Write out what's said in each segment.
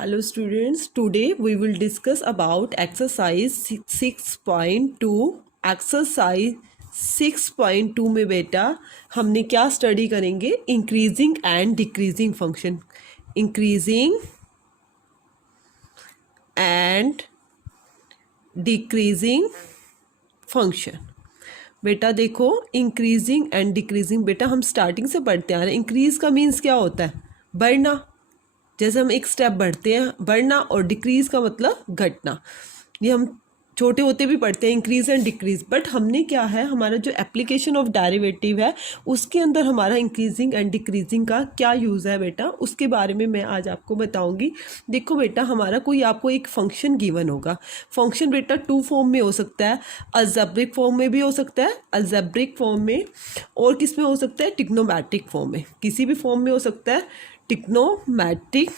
Hello students, today we will discuss about exercise 6.2. Exercise 6.2 में बेटा हमने क्या स्टडी करेंगे? Increasing and decreasing function. Increasing and decreasing function. बेटा देखो, इंक्रीजिंग एंड डिक्रीजिंग बेटा हम स्टार्टिंग से पढ़ते आ रहे हैं। इंक्रीज का मीन्स क्या होता है? बढ़ना। जैसे हम एक स्टेप बढ़ते हैं, बढ़ना, और डिक्रीज का मतलब घटना। ये हम छोटे होते भी पढ़ते हैं, इंक्रीज एंड डिक्रीज। बट हमने क्या है, हमारा जो एप्लीकेशन ऑफ डेरिवेटिव है उसके अंदर हमारा इंक्रीजिंग एंड डिक्रीजिंग का क्या यूज़ है बेटा, उसके बारे में मैं आज आपको बताऊंगी। देखो बेटा, हमारा कोई आपको एक फंक्शन गिवन होगा। फंक्शन बेटा टू फॉर्म में हो सकता है, अलजेब्रिक फॉर्म में भी हो सकता है, अलजेब्रिक फॉर्म में, और किस में हो सकता है? ट्रिग्नोमेट्रिक फॉर्म में। किसी भी फॉर्म में हो सकता है, ट्रिग्नोमेट्रिक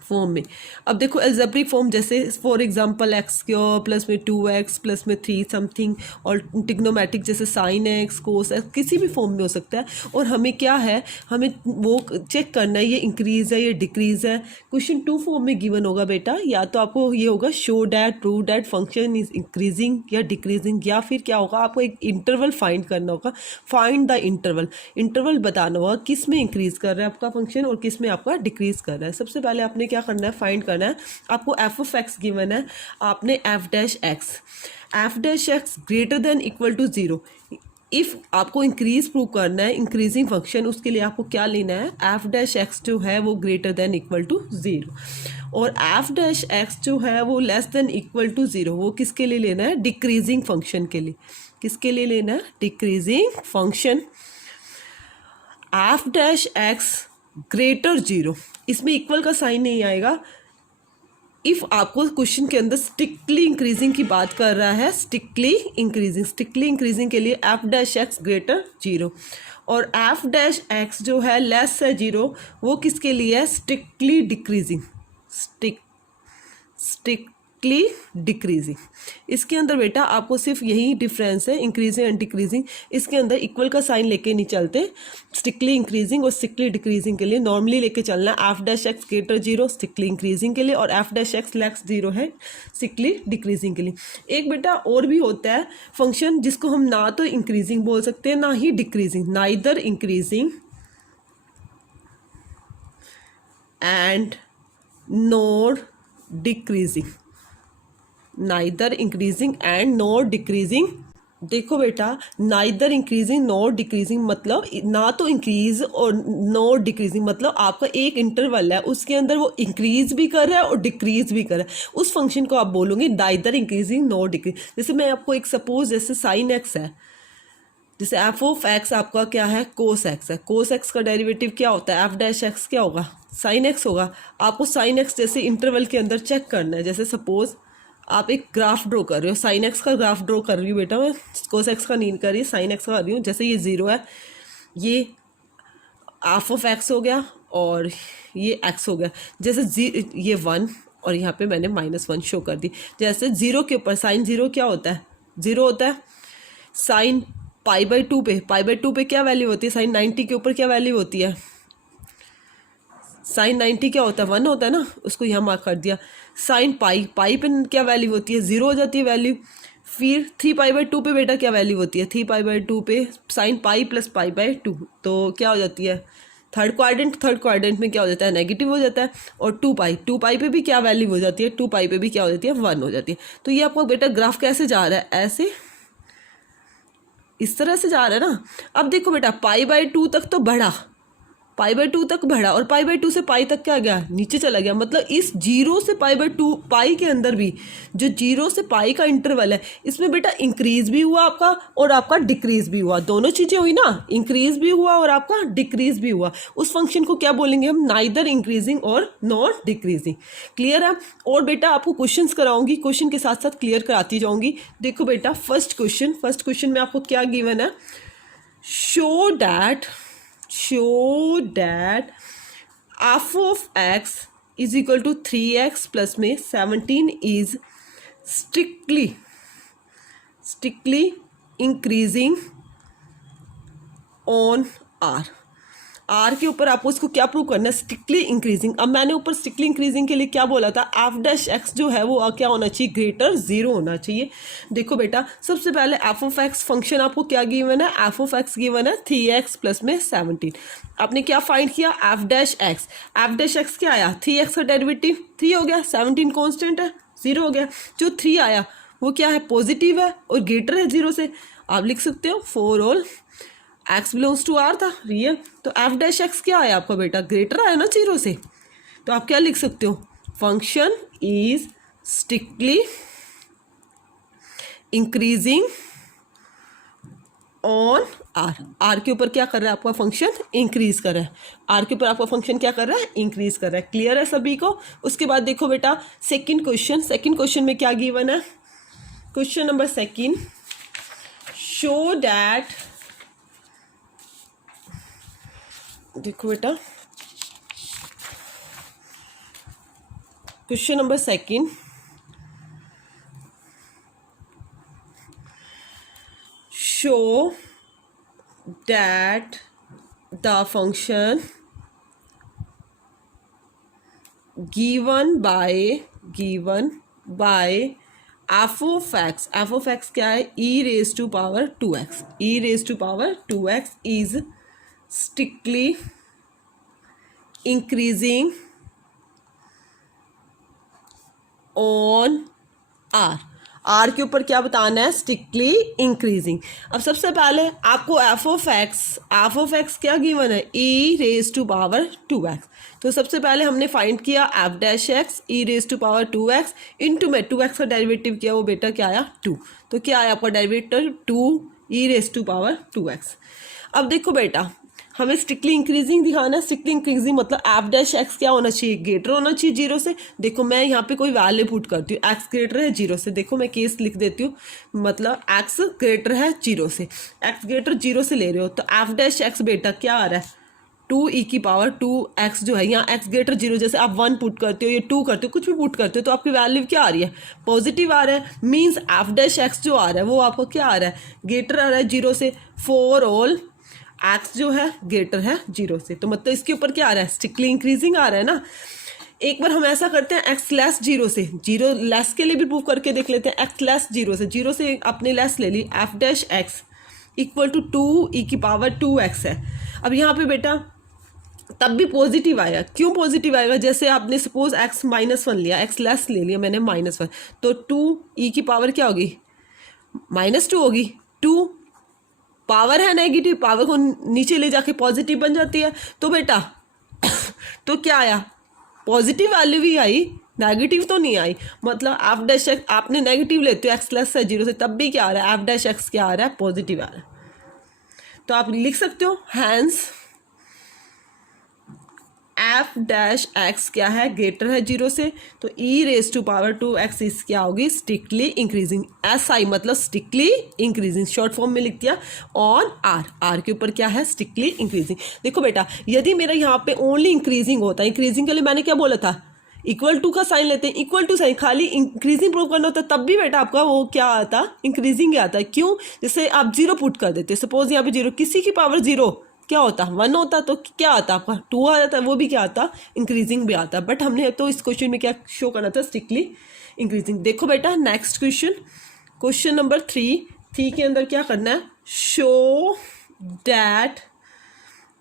फॉर्म में। अब देखो अलजेब्रिक फॉर्म, जैसे for example x cube plus में 2x प्लस में 3 समथिंग, और टिग्नोमेट्रिक जैसे साइन एक्स, कोस एक्स, किसी भी फॉर्म में हो सकता है। और हमें क्या है, हमें वो चेक करना है ये इंक्रीज है, ये डिक्रीज है। क्वेश्चन टू फॉर्म में गिवन होगा बेटा, या तो आपको ये होगा show that, prove that function is increasing या डिक्रीजिंग, या फिर क्या होगा, आपको एक इंटरवल फाइंड करना होगा। फाइंड द इंटरवल, इंटरवल बताना होगा किस में इंक्रीज कर रहा है आपका फंक्शन और किस में आपका डिक्रीज कर रहा है। सबसे पहले आपने क्या करना है, फाइंड करना है। आपको एफ ऑफ एक्स गिवन है, आपने f dash x greater than equal to 0। If आपको इंक्रीज प्रूव करना है, इंक्रीजिंग फंक्शन, उसके लिए आपको क्या लेना है, एफ डैश एक्स जो है वो ग्रेटर देन इक्वल टू 0, और एफ डैश एक्स जो है वो लेस देन इक्वल टू 0, वो किसके लिए लेना है? डिक्रीजिंग फंक्शन के लिए। किसके लिए लेना है? Decreasing function. F dash x greater 0, इसमें इक्वल का साइन नहीं आएगा। इफ़ आपको क्वेश्चन के अंदर स्ट्रिक्टली इंक्रीजिंग की बात कर रहा है, स्ट्रिक्टली इंक्रीजिंग के लिए एफ डैश एक्स ग्रेटर 0, और एफ डैश एक्स जो है लेस है 0, वो किसके लिए है? Strictly decreasing, strictly decreasing. इसके अंदर बेटा आपको सिर्फ यही डिफरेंस है, इंक्रीजिंग एंड डिक्रीजिंग। इसके अंदर इक्वल का साइन लेके नहीं चलते। स्ट्रिक्टली इंक्रीजिंग और स्ट्रिक्टली डिक्रीजिंग के लिए नॉर्मली लेके चलना है f dash x greater 0 strictly increasing के लिए, और एफ डैश एक्स लेस 0 है स्ट्रिक्टली डिक्रीजिंग के लिए। एक बेटा और भी होता है फंक्शन जिसको हम ना तो इंक्रीजिंग बोल सकते हैं ना ही decreasing, neither increasing and nor decreasing. Neither increasing and nor decreasing. देखो बेटा, नाइदर इंक्रीजिंग नॉर डिक्रीजिंग मतलब ना तो इंक्रीज और नॉर डिक्रीजिंग, मतलब आपका एक इंटरवल है उसके अंदर वो इंक्रीज भी कर रहा है और डिक्रीज भी कर रहा है। उस फंक्शन को आप बोलोगे नाइदर इंक्रीजिंग नॉर डिक्रीज। जैसे मैं आपको एक सपोज, जैसे साइन एक्स है, जैसे एफ ऑफ एक्स आपका क्या है? कोस एक्स है। कोस एक्स का डेरिवेटिव क्या होता है? एफ डैश एक्स क्या होगा? साइन एक्स होगा। आपको साइन एक्स जैसे इंटरवल के अंदर चेक करना है। जैसे सपोज आप एक ग्राफ ड्रॉ कर रहे हो, साइन एक्स का ग्राफ ड्रॉ कर रही हूँ बेटा मैं, कोस एक्स का नहीं कर रही, साइन एक्स का कर रही हूँ। जैसे ये 0 है, ये एफ ऑफ एक्स हो गया, और ये एक्स हो गया। जैसे ये 1, और यहाँ पे मैंने -1 शो कर दी। जैसे 0 के ऊपर साइन 0 क्या होता है? 0 होता है। साइन π/2 पे, π/2 पे क्या वैल्यू होती है? साइन 90 के ऊपर क्या वैल्यू होती है? साइन 90 क्या होता है? 1 होता है ना, उसको यहाँ मार्क कर दिया। साइन पाई पे क्या वैल्यू होती है? 0 हो जाती है वैल्यू। फिर 3π/2 पे बेटा क्या वैल्यू होती है? 3π/2 पे साइन पाई प्लस π/2, तो क्या हो जाती है? थर्ड क्वाड्रेंट में क्या हो जाता है? नेगेटिव हो जाता है। और 2π पे भी क्या वैल्यू हो जाती है? 2π पे भी क्या हो जाती है? 1 हो जाती है। तो ये आपका बेटा ग्राफ कैसे जा रहा है? ऐसे, इस तरह से जा रहा है ना। अब देखो बेटा, π/2 तक तो बढ़ा, π/2 तक बढ़ा, और π/2 से पाई तक क्या गया? नीचे चला गया। मतलब इस 0 से π/2, पाई के अंदर भी जो 0 से पाई का इंटरवल है, इसमें बेटा इंक्रीज भी हुआ आपका और आपका डिक्रीज भी हुआ। दोनों चीज़ें हुई ना, इंक्रीज भी हुआ और आपका डिक्रीज भी हुआ। उस फंक्शन को क्या बोलेंगे हम? नाइदर इंक्रीजिंग और नॉट डिक्रीजिंग। क्लियर है? और बेटा आपको क्वेश्चंस कराऊंगी, क्वेश्चन के साथ साथ क्लियर कराती जाऊंगी। देखो बेटा, फर्स्ट क्वेश्चन में आपको क्या गिवन है? Show that f of x is equal to 3x plus में 17 is strictly increasing on R। R के ऊपर आपको इसको क्या प्रूव करना है, स्ट्रिक्टली इंक्रीजिंग। अब मैंने ऊपर स्ट्रिक्टली इंक्रीजिंग के लिए क्या बोला था, एफ डैश एक्स जो है वो क्या होना चाहिए, ग्रेटर 0 होना चाहिए। देखो बेटा सबसे पहले एफ ऑफ एक्स फंक्शन आपको क्या गिवन है, एफ ऑफ एक्स गिवन है 3x प्लस में 17। आपने क्या फाइंड किया, f dash x, F dash x क्या आया, 3x का डेरिवेटिव 3 हो गया, 17 कॉन्स्टेंट है 0 हो गया, जो 3 आया वो क्या है, पॉजिटिव है और ग्रेटर है 0 से। आप लिख सकते हो for all x belongs to R था रियल, तो एफ डैश एक्स क्या आया आपका बेटा, ग्रेटर आया ना 0 से। तो आप क्या लिख सकते हो, function is strictly increasing on R. R के ऊपर क्या कर रहा है आपका फंक्शन, इंक्रीज कर रहा है, आर के ऊपर आपका फंक्शन क्या कर रहा है, इंक्रीज कर रहा है। क्लियर है सभी को। उसके बाद देखो बेटा सेकंड क्वेश्चन में क्या गिवन है, question number second, show that, देखो बेटा question number second, show that the function given by f of x क्या है, e raised to power 2x is strictly increasing on r। R के ऊपर क्या बताना है, स्ट्रिक्टली इंक्रीजिंग। अब सबसे पहले आपको एफ ऑफ एक्स क्या गिवन है, ई रेज टू पावर 2x। तो सबसे पहले हमने फाइंड किया f dash x e raise to power 2x into में 2x का डेरिवेटिव किया, वो बेटा क्या आया 2। तो क्या आया आपका derivative 2 e raise to power 2x। अब देखो बेटा हमें स्ट्रिक्टली इंक्रीजिंग दिखाना है, स्ट्रिक्टली इंक्रीजिंग मतलब एफ डैश एक्स क्या होना चाहिए, ग्रेटर होना चाहिए 0 से। देखो मैं यहाँ पे कोई वैल्यू पुट करती हूँ, एक्स ग्रेटर है 0 से, देखो मैं केस लिख देती हूँ, मतलब एक्स ग्रेटर है 0 से, एक्स ग्रेटर 0 से ले रहे हो, तो एफ डैश एक्स बेटा क्या आ रहा है 2 ई की पावर 2x जो है, यहाँ एक्स ग्रेटर 0 जैसे आप 1 पुट करते हो या 2 करते हो, कुछ भी पुट करते हो, तो आपकी वैल्यू क्या आ रही है, पॉजिटिव आ रहा है। मीन्स एफ डैश एक्स जो आ रहा है वो आपको क्या आ रहा है, ग्रेटर आ रहा है 0 से, फॉर ऑल एक्स जो है ग्रेटर है 0 से। तो मतलब इसके ऊपर क्या आ रहा है, स्ट्रिक्टली इंक्रीजिंग आ रहा है ना। एक बार हम ऐसा करते हैं एक्स लेस 0 से, 0 लेस के लिए भी प्रूव करके देख लेते हैं। एक्स लेस 0 से अपने लेस ले ली, f dash x equal to 2 e की पावर 2x है। अब यहाँ पे बेटा तब भी पॉजिटिव आया, क्यों पॉजिटिव आएगा, जैसे आपने सपोज एक्स -1 लिया, एक्स लेस ले लिया मैंने -1, तो 2 ई की पावर क्या होगी, -2 होगी। 2 पावर है नेगेटिव, पावर को नीचे ले जाके पॉजिटिव बन जाती है, तो बेटा तो क्या आया, पॉजिटिव वैल्यू भी आई, नेगेटिव तो नहीं आई। मतलब एफ डैश एक्स आपने नेगेटिव लेते हो, एक्स लेस है 0 से, तब भी क्या आ रहा है, एफ डैश एक्स क्या आ रहा है, पॉजिटिव आ रहा है। तो आप लिख सकते हो हैंस एफ डैश एक्स क्या है, ग्रेटर है 0 से, तो ई रेज टू पावर 2x इस क्या होगी, स्ट्रिक्टली इंक्रीजिंग। एस आई मतलब स्ट्रिक्टली इंक्रीजिंग, शॉर्ट फॉर्म में लिख दिया ऑन आर। आर के ऊपर क्या है, स्ट्रिक्टली इंक्रीजिंग। देखो बेटा यदि मेरा यहाँ पे ओनली इंक्रीजिंग होता, इंक्रीजिंग के लिए मैंने क्या बोला था, इक्वल टू का साइन लेते हैं, इक्वल टू साइन खाली इंक्रीजिंग प्रूव करना होता, तब भी बेटा आपका वो क्या आता, इंक्रीजिंग आता है। क्यों, जैसे आप 0 पुट कर देते, सपोज यहाँ पे 0, किसी की पावर 0 क्या होता, 1 होता, तो क्या आता आपका 2 आ जाता, वो भी क्या आता, इंक्रीजिंग भी आता। बट हमने तो इस क्वेश्चन में क्या शो करना था, स्ट्रिक्टली इंक्रीजिंग। देखो बेटा नेक्स्ट क्वेश्चन नंबर 3 के अंदर क्या करना है, show that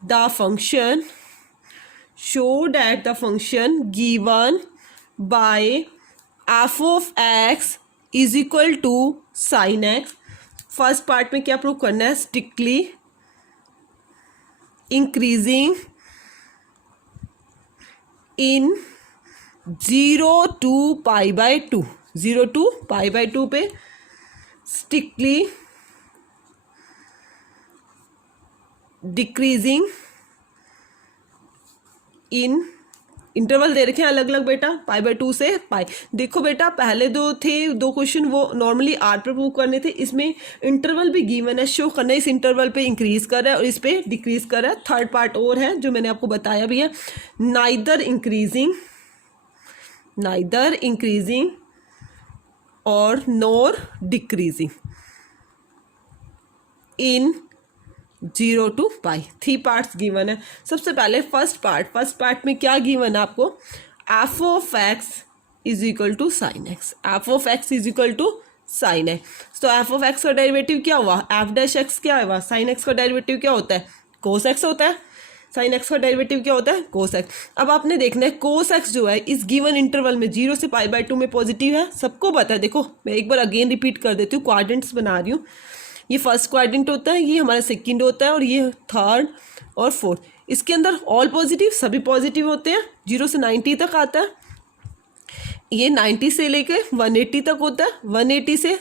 the function given by f of x is equal to sine x. First part में क्या प्रूव करना है, strictly increasing in 0 to π/2, 0 to π/2 पे स्ट्रिक्टली डिक्रीजिंग इन, इंटरवल दे रखे हैं अलग अलग बेटा, π/2 से पाई। देखो बेटा पहले दो क्वेश्चन वो नॉर्मली आर पे प्रूव करने थे, इसमें इंटरवल भी गिवन है, शो करना है इस इंटरवल पे इंक्रीज कर रहा है और इस पे डिक्रीज कर रहा है। थर्ड पार्ट और है जो मैंने आपको बताया भी है, नाइदर इंक्रीजिंग और nor decreasing in 0 to pi. 3 parts given है। सबसे पहले फर्स्ट पार्ट में क्या गिवन है आपको, f of x is equal to sine x, f of x is equal to sine x. तो एफ ऑफ एक्स का डेरिवेटिव क्या हुआ, एफ डैश एक्स क्या हुआ, साइन एक्स का डेरिवेटिव क्या होता है, कोस एक्स होता है। साइन एक्स का डेरिवेटिव क्या होता है, कोस एक्स। अब आपने देखना है कोस एक्स जो है इस गिवन इंटरवल में 0 से π/2 में पॉजिटिव है, सबको पता है। देखो मैं एक बार अगेन रिपीट कर देती हूँ, क्वाड्रेंट्स बना रही हूँ। ये फर्स्ट क्वाड्रेंट होता है, ये हमारा सेकंड होता है, और ये थर्ड और फोर्थ। इसके अंदर ऑल पॉजिटिव, सभी पॉजिटिव होते हैं। 0 से 90 तक आता है, ये 90 से लेके 180 तक होता है, 180 से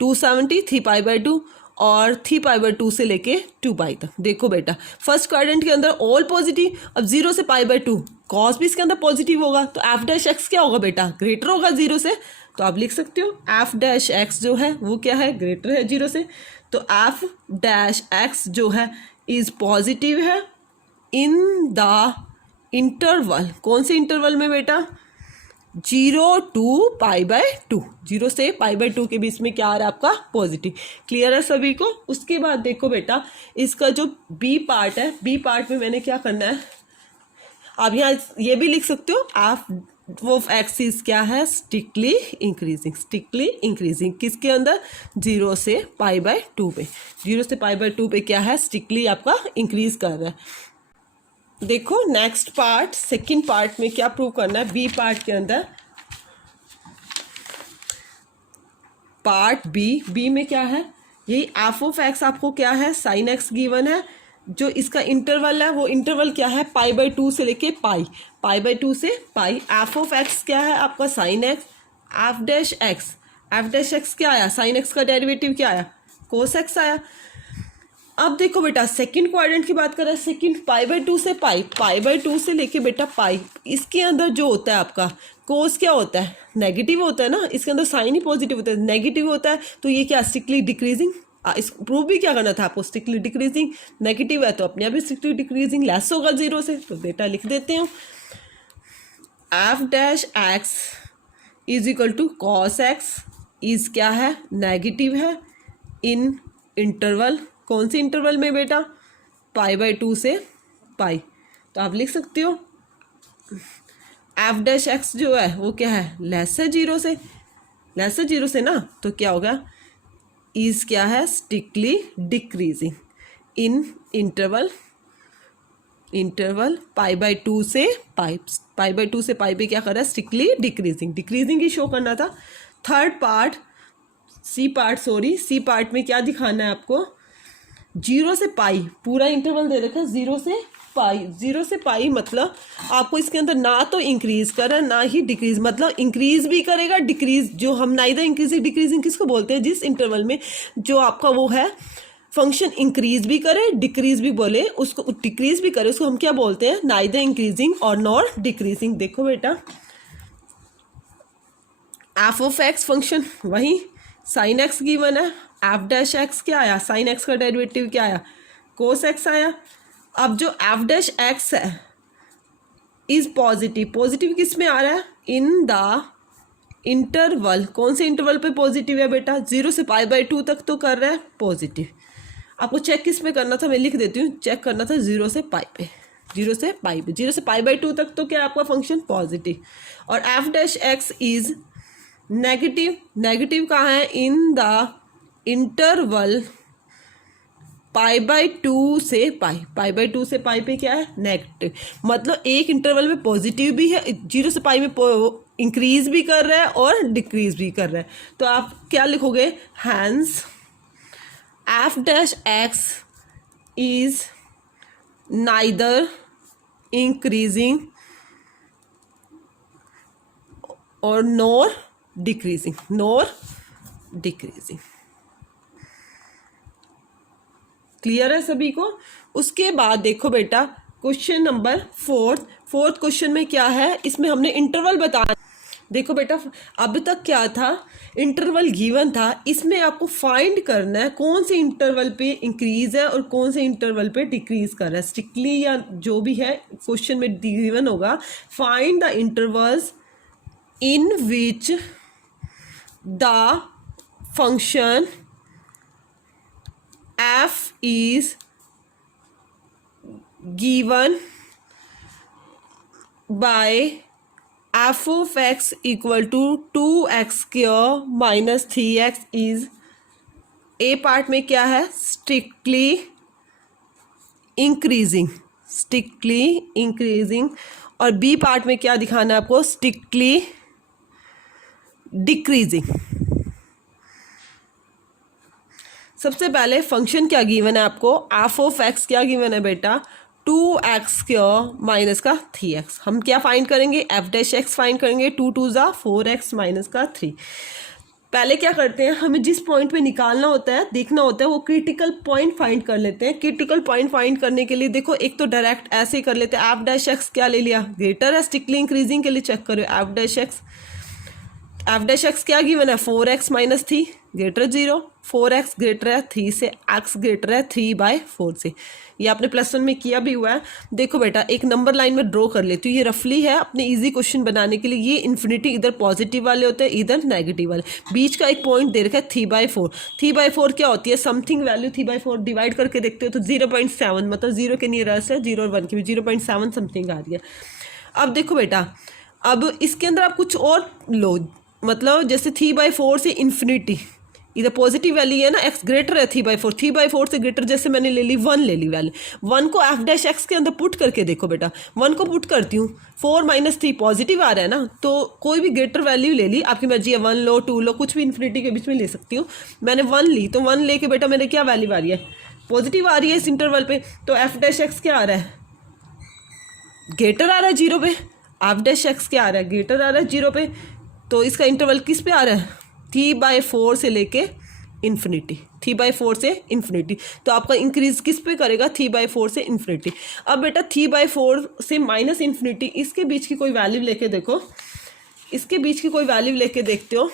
270 3π/2 और 3π/2 से लेके 2π तक। देखो बेटा फर्स्ट क्वाड्रेंट के अंदर ऑल पॉजिटिव। अब 0 से π/2 कॉस भी इसके अंदर पॉजिटिव होगा, तो एफ डैश एक्स क्या होगा बेटा, ग्रेटर होगा 0 से। तो आप लिख सकते हो एफ डैश एक्स जो है वो क्या है, ग्रेटर है 0 से। तो एफ डैश एक्स जो है इज पॉजिटिव है इन द इंटरवल, कौन से इंटरवल में बेटा, 0 to π/2, 0 से π/2 के बीच में क्या आ रहा है आपका, पॉजिटिव। क्लियर है सभी को। उसके बाद देखो बेटा इसका जो बी पार्ट है, बी पार्ट में मैंने क्या करना है, आप यहाँ ये भी लिख सकते हो एफ ऑफ एक्स इज क्या है, स्ट्रिक्टली इंक्रीजिंग, स्ट्रिक्टली इंक्रीजिंग। किसके अंदर, 0 से π/2 पे, 0 से π/2 पे क्या है, स्ट्रिक्टली आपका इंक्रीज कर रहा है। देखो नेक्स्ट पार्ट, सेकंड पार्ट में क्या प्रूव करना है, बी पार्ट के अंदर, पार्ट बी में क्या है, यही एफ ऑफ एक्स आपको क्या है, साइन एक्स गिवन है। जो इसका इंटरवल है वो इंटरवल क्या है, π/2 से लेके π/2 से पाई। एफ ऑफ एक्स क्या है आपका, sign x. F dash x क्या आया, साइन एक्स का डेरिवेटिव क्या आया, कोस एक्स आया। अब देखो बेटा सेकंड क्वाड्रेंट की बात कर रहे हैं, सेकंड π/2 से π/2 से लेके बेटा पाई, इसके अंदर जो होता है आपका कोस क्या होता है, नेगेटिव होता है ना, इसके अंदर साइन ही पॉजिटिव होता है, नेगेटिव होता है। तो ये क्या, स्ट्रिक्टली डिक्रीजिंग। इस प्रूव भी क्या करना था आपको, स्ट्रिक्टली डिक्रीजिंग। नेगेटिव है तो अपने आप ही स्ट्रिक्टली डिक्रीजिंग, लेस होगा 0 से। तो बेटा लिख देते हो f dash x is equal to cos x is क्या है, नेगेटिव है इन इंटरवल, कौन से इंटरवल में बेटा, π/2 से पाई। तो आप लिख सकते हो एफ डैश एक्स जो है वो क्या है, लेस है 0 से, लेस है 0 से ना, तो क्या होगा, इज क्या है, स्ट्रिक्टली डिक्रीजिंग इन इंटरवल π/2 से पाई, π/2 से पाई पे क्या कर रहा है, स्ट्रिक्टली डिक्रीजिंग ही शो करना था। थर्ड पार्ट सी पार्ट में क्या दिखाना है आपको, 0 से पाई, पूरा इंटरवल दे रखा है 0 से पाई मतलब आपको इसके अंदर ना तो इंक्रीज कर रहा है ना ही डिक्रीज, मतलब इंक्रीज भी करेगा डिक्रीज, जो हम नाइदर इंक्रीजिंग डिक्रीजिंग किसको बोलते हैं, जिस इंटरवल में जो आपका वो है फंक्शन इंक्रीज भी करे डिक्रीज भी बोले, उसको डिक्रीज भी करे, उसको हम क्या बोलते हैं, नाइदर इंक्रीजिंग और नॉर डिक्रीजिंग। देखो बेटा एफ ऑफ एक्स फंक्शन वही साइन एक्स गिवन है, एफ डैश एक्स क्या आया, साइन एक्स का डेरिवेटिव क्या आया, कोस एक्स आया। अब जो एफ डैश एक्स है इज पॉजिटिव किस में आ रहा है, इन द इंटरवल, कौन से इंटरवल पे पॉजिटिव है बेटा, 0 से π/2 तक तो कर रहा है पॉजिटिव। आपको चेक किस पे करना था, मैं लिख देती हूँ, चेक करना था 0 से पाई पे, 0 से π/2 तक तो क्या आपका फंक्शन पॉजिटिव। और F dash x is negative कहाँ है, इन द इंटरवल π/2 से पाई, π/2 से पाई पे क्या है, नेगेटिव, मतलब एक इंटरवल में पॉजिटिव भी है, 0 से पाई में इंक्रीज भी कर रहा है और डिक्रीज भी कर रहा है। तो आप क्या लिखोगे, hence f dash x is neither increasing और नॉर डिक्रीजिंग, क्लियर है सभी को। उसके बाद देखो बेटा क्वेश्चन नंबर फोर्थ क्वेश्चन में क्या है, इसमें हमने इंटरवल बताया। देखो बेटा अब तक क्या था, इंटरवल गिवन था, इसमें आपको फाइंड करना है कौन से इंटरवल पे इंक्रीज है और कौन से इंटरवल पे डिक्रीज कर रहा है, स्ट्रिक्टली या जो भी है क्वेश्चन में गिवन होगा। Find the intervals in which the function f is given by f of x equal to 2x² minus 3x is, A part में क्या है, स्ट्रिक्टली इंक्रीजिंग, स्ट्रिक्टली इंक्रीजिंग, और बी पार्ट में क्या दिखाना है आपको, स्ट्रिक्टली डिक्रीजिंग। सबसे पहले फंक्शन क्या गिवन है आपको, एफ ऑफ एक्स क्या गिवन है बेटा, 2x² माइनस का 3x। हम क्या फाइंड करेंगे, एफ डैश एक्स फाइंड करेंगे, 2 2 ज़ा 4x माइनस का 3। पहले क्या करते हैं, हमें जिस पॉइंट पे निकालना होता है, देखना होता है, वो क्रिटिकल पॉइंट फाइंड कर लेते हैं। क्रिटिकल पॉइंट फाइंड करने के लिए देखो, एक तो डायरेक्ट ऐसे ही कर लेते हैं, एफ डैश एक्स क्या ले लिया, ग्रेटर है, स्ट्रिक्टली इंक्रीजिंग के लिए चेक करो, एफ डैश एक्स क्या गिवन है, 4x minus 3 greater 0, 4x greater है 3 से, x ग्रेटर है 3/4 से। ये आपने +1 में किया भी हुआ है। देखो बेटा, एक नंबर लाइन में ड्रॉ कर लेती हूँ, ये रफली है अपने इजी क्वेश्चन बनाने के लिए। ये इन्फिनिटी इधर पॉजिटिव वाले होते हैं, इधर नेगेटिव वाले। बीच का एक पॉइंट दे रखा है 3/4। 3/4 क्या होती है, समथिंग वैल्यू 3/4 डिवाइड करके देखते हो तो 0.7, मतलब 0 के नियरेस्ट है, 0 और 1 की भी 0.7 समथिंग आ रही है। अब देखो बेटा, अब इसके अंदर आप कुछ और लो, मतलब जैसे 3/4 से इन्फिनिटी, इधर पॉजिटिव वैल्यू है ना, x ग्रेटर है 3/4, 3/4 से ग्रेटर जैसे मैंने ले ली 1 ले ली वैल्यू, 1 को एफ डैश एक्स के अंदर पुट करके देखो बेटा, 1 को पुट करती हूँ, 4 माइनस 3 पॉजिटिव आ रहा है ना, तो कोई भी ग्रेटर वैल्यू ले ली, आपकी मर्जी है, 1 लो 2 लो, कुछ भी इन्फिनिटी के बीच में ले सकती हूँ। मैंने 1 ली, तो 1 लेके बेटा मेरे क्या वैल्यू आ रही है, पॉजिटिव आ रही है इस इंटरवल पे, तो एफ डैश एक्स क्या आ रहा है, ग्रेटर आ रहा है 0 पे, एफ डैश एक्स क्या आ रहा है, ग्रेटर आ रहा है 0 पे, तो इसका इंटरवल किस पे आ रहा है, 3/4 से लेके इन्फिनिटी, 3/4 से इन्फिनिटी। तो आपका इंक्रीज किस पे करेगा, 3/4 से इन्फिनिटी। अब बेटा 3/4 से माइनस इन्फिनिटी, इसके बीच की कोई वैल्यू लेके देखो, इसके बीच की कोई वैल्यू लेके देखते हो,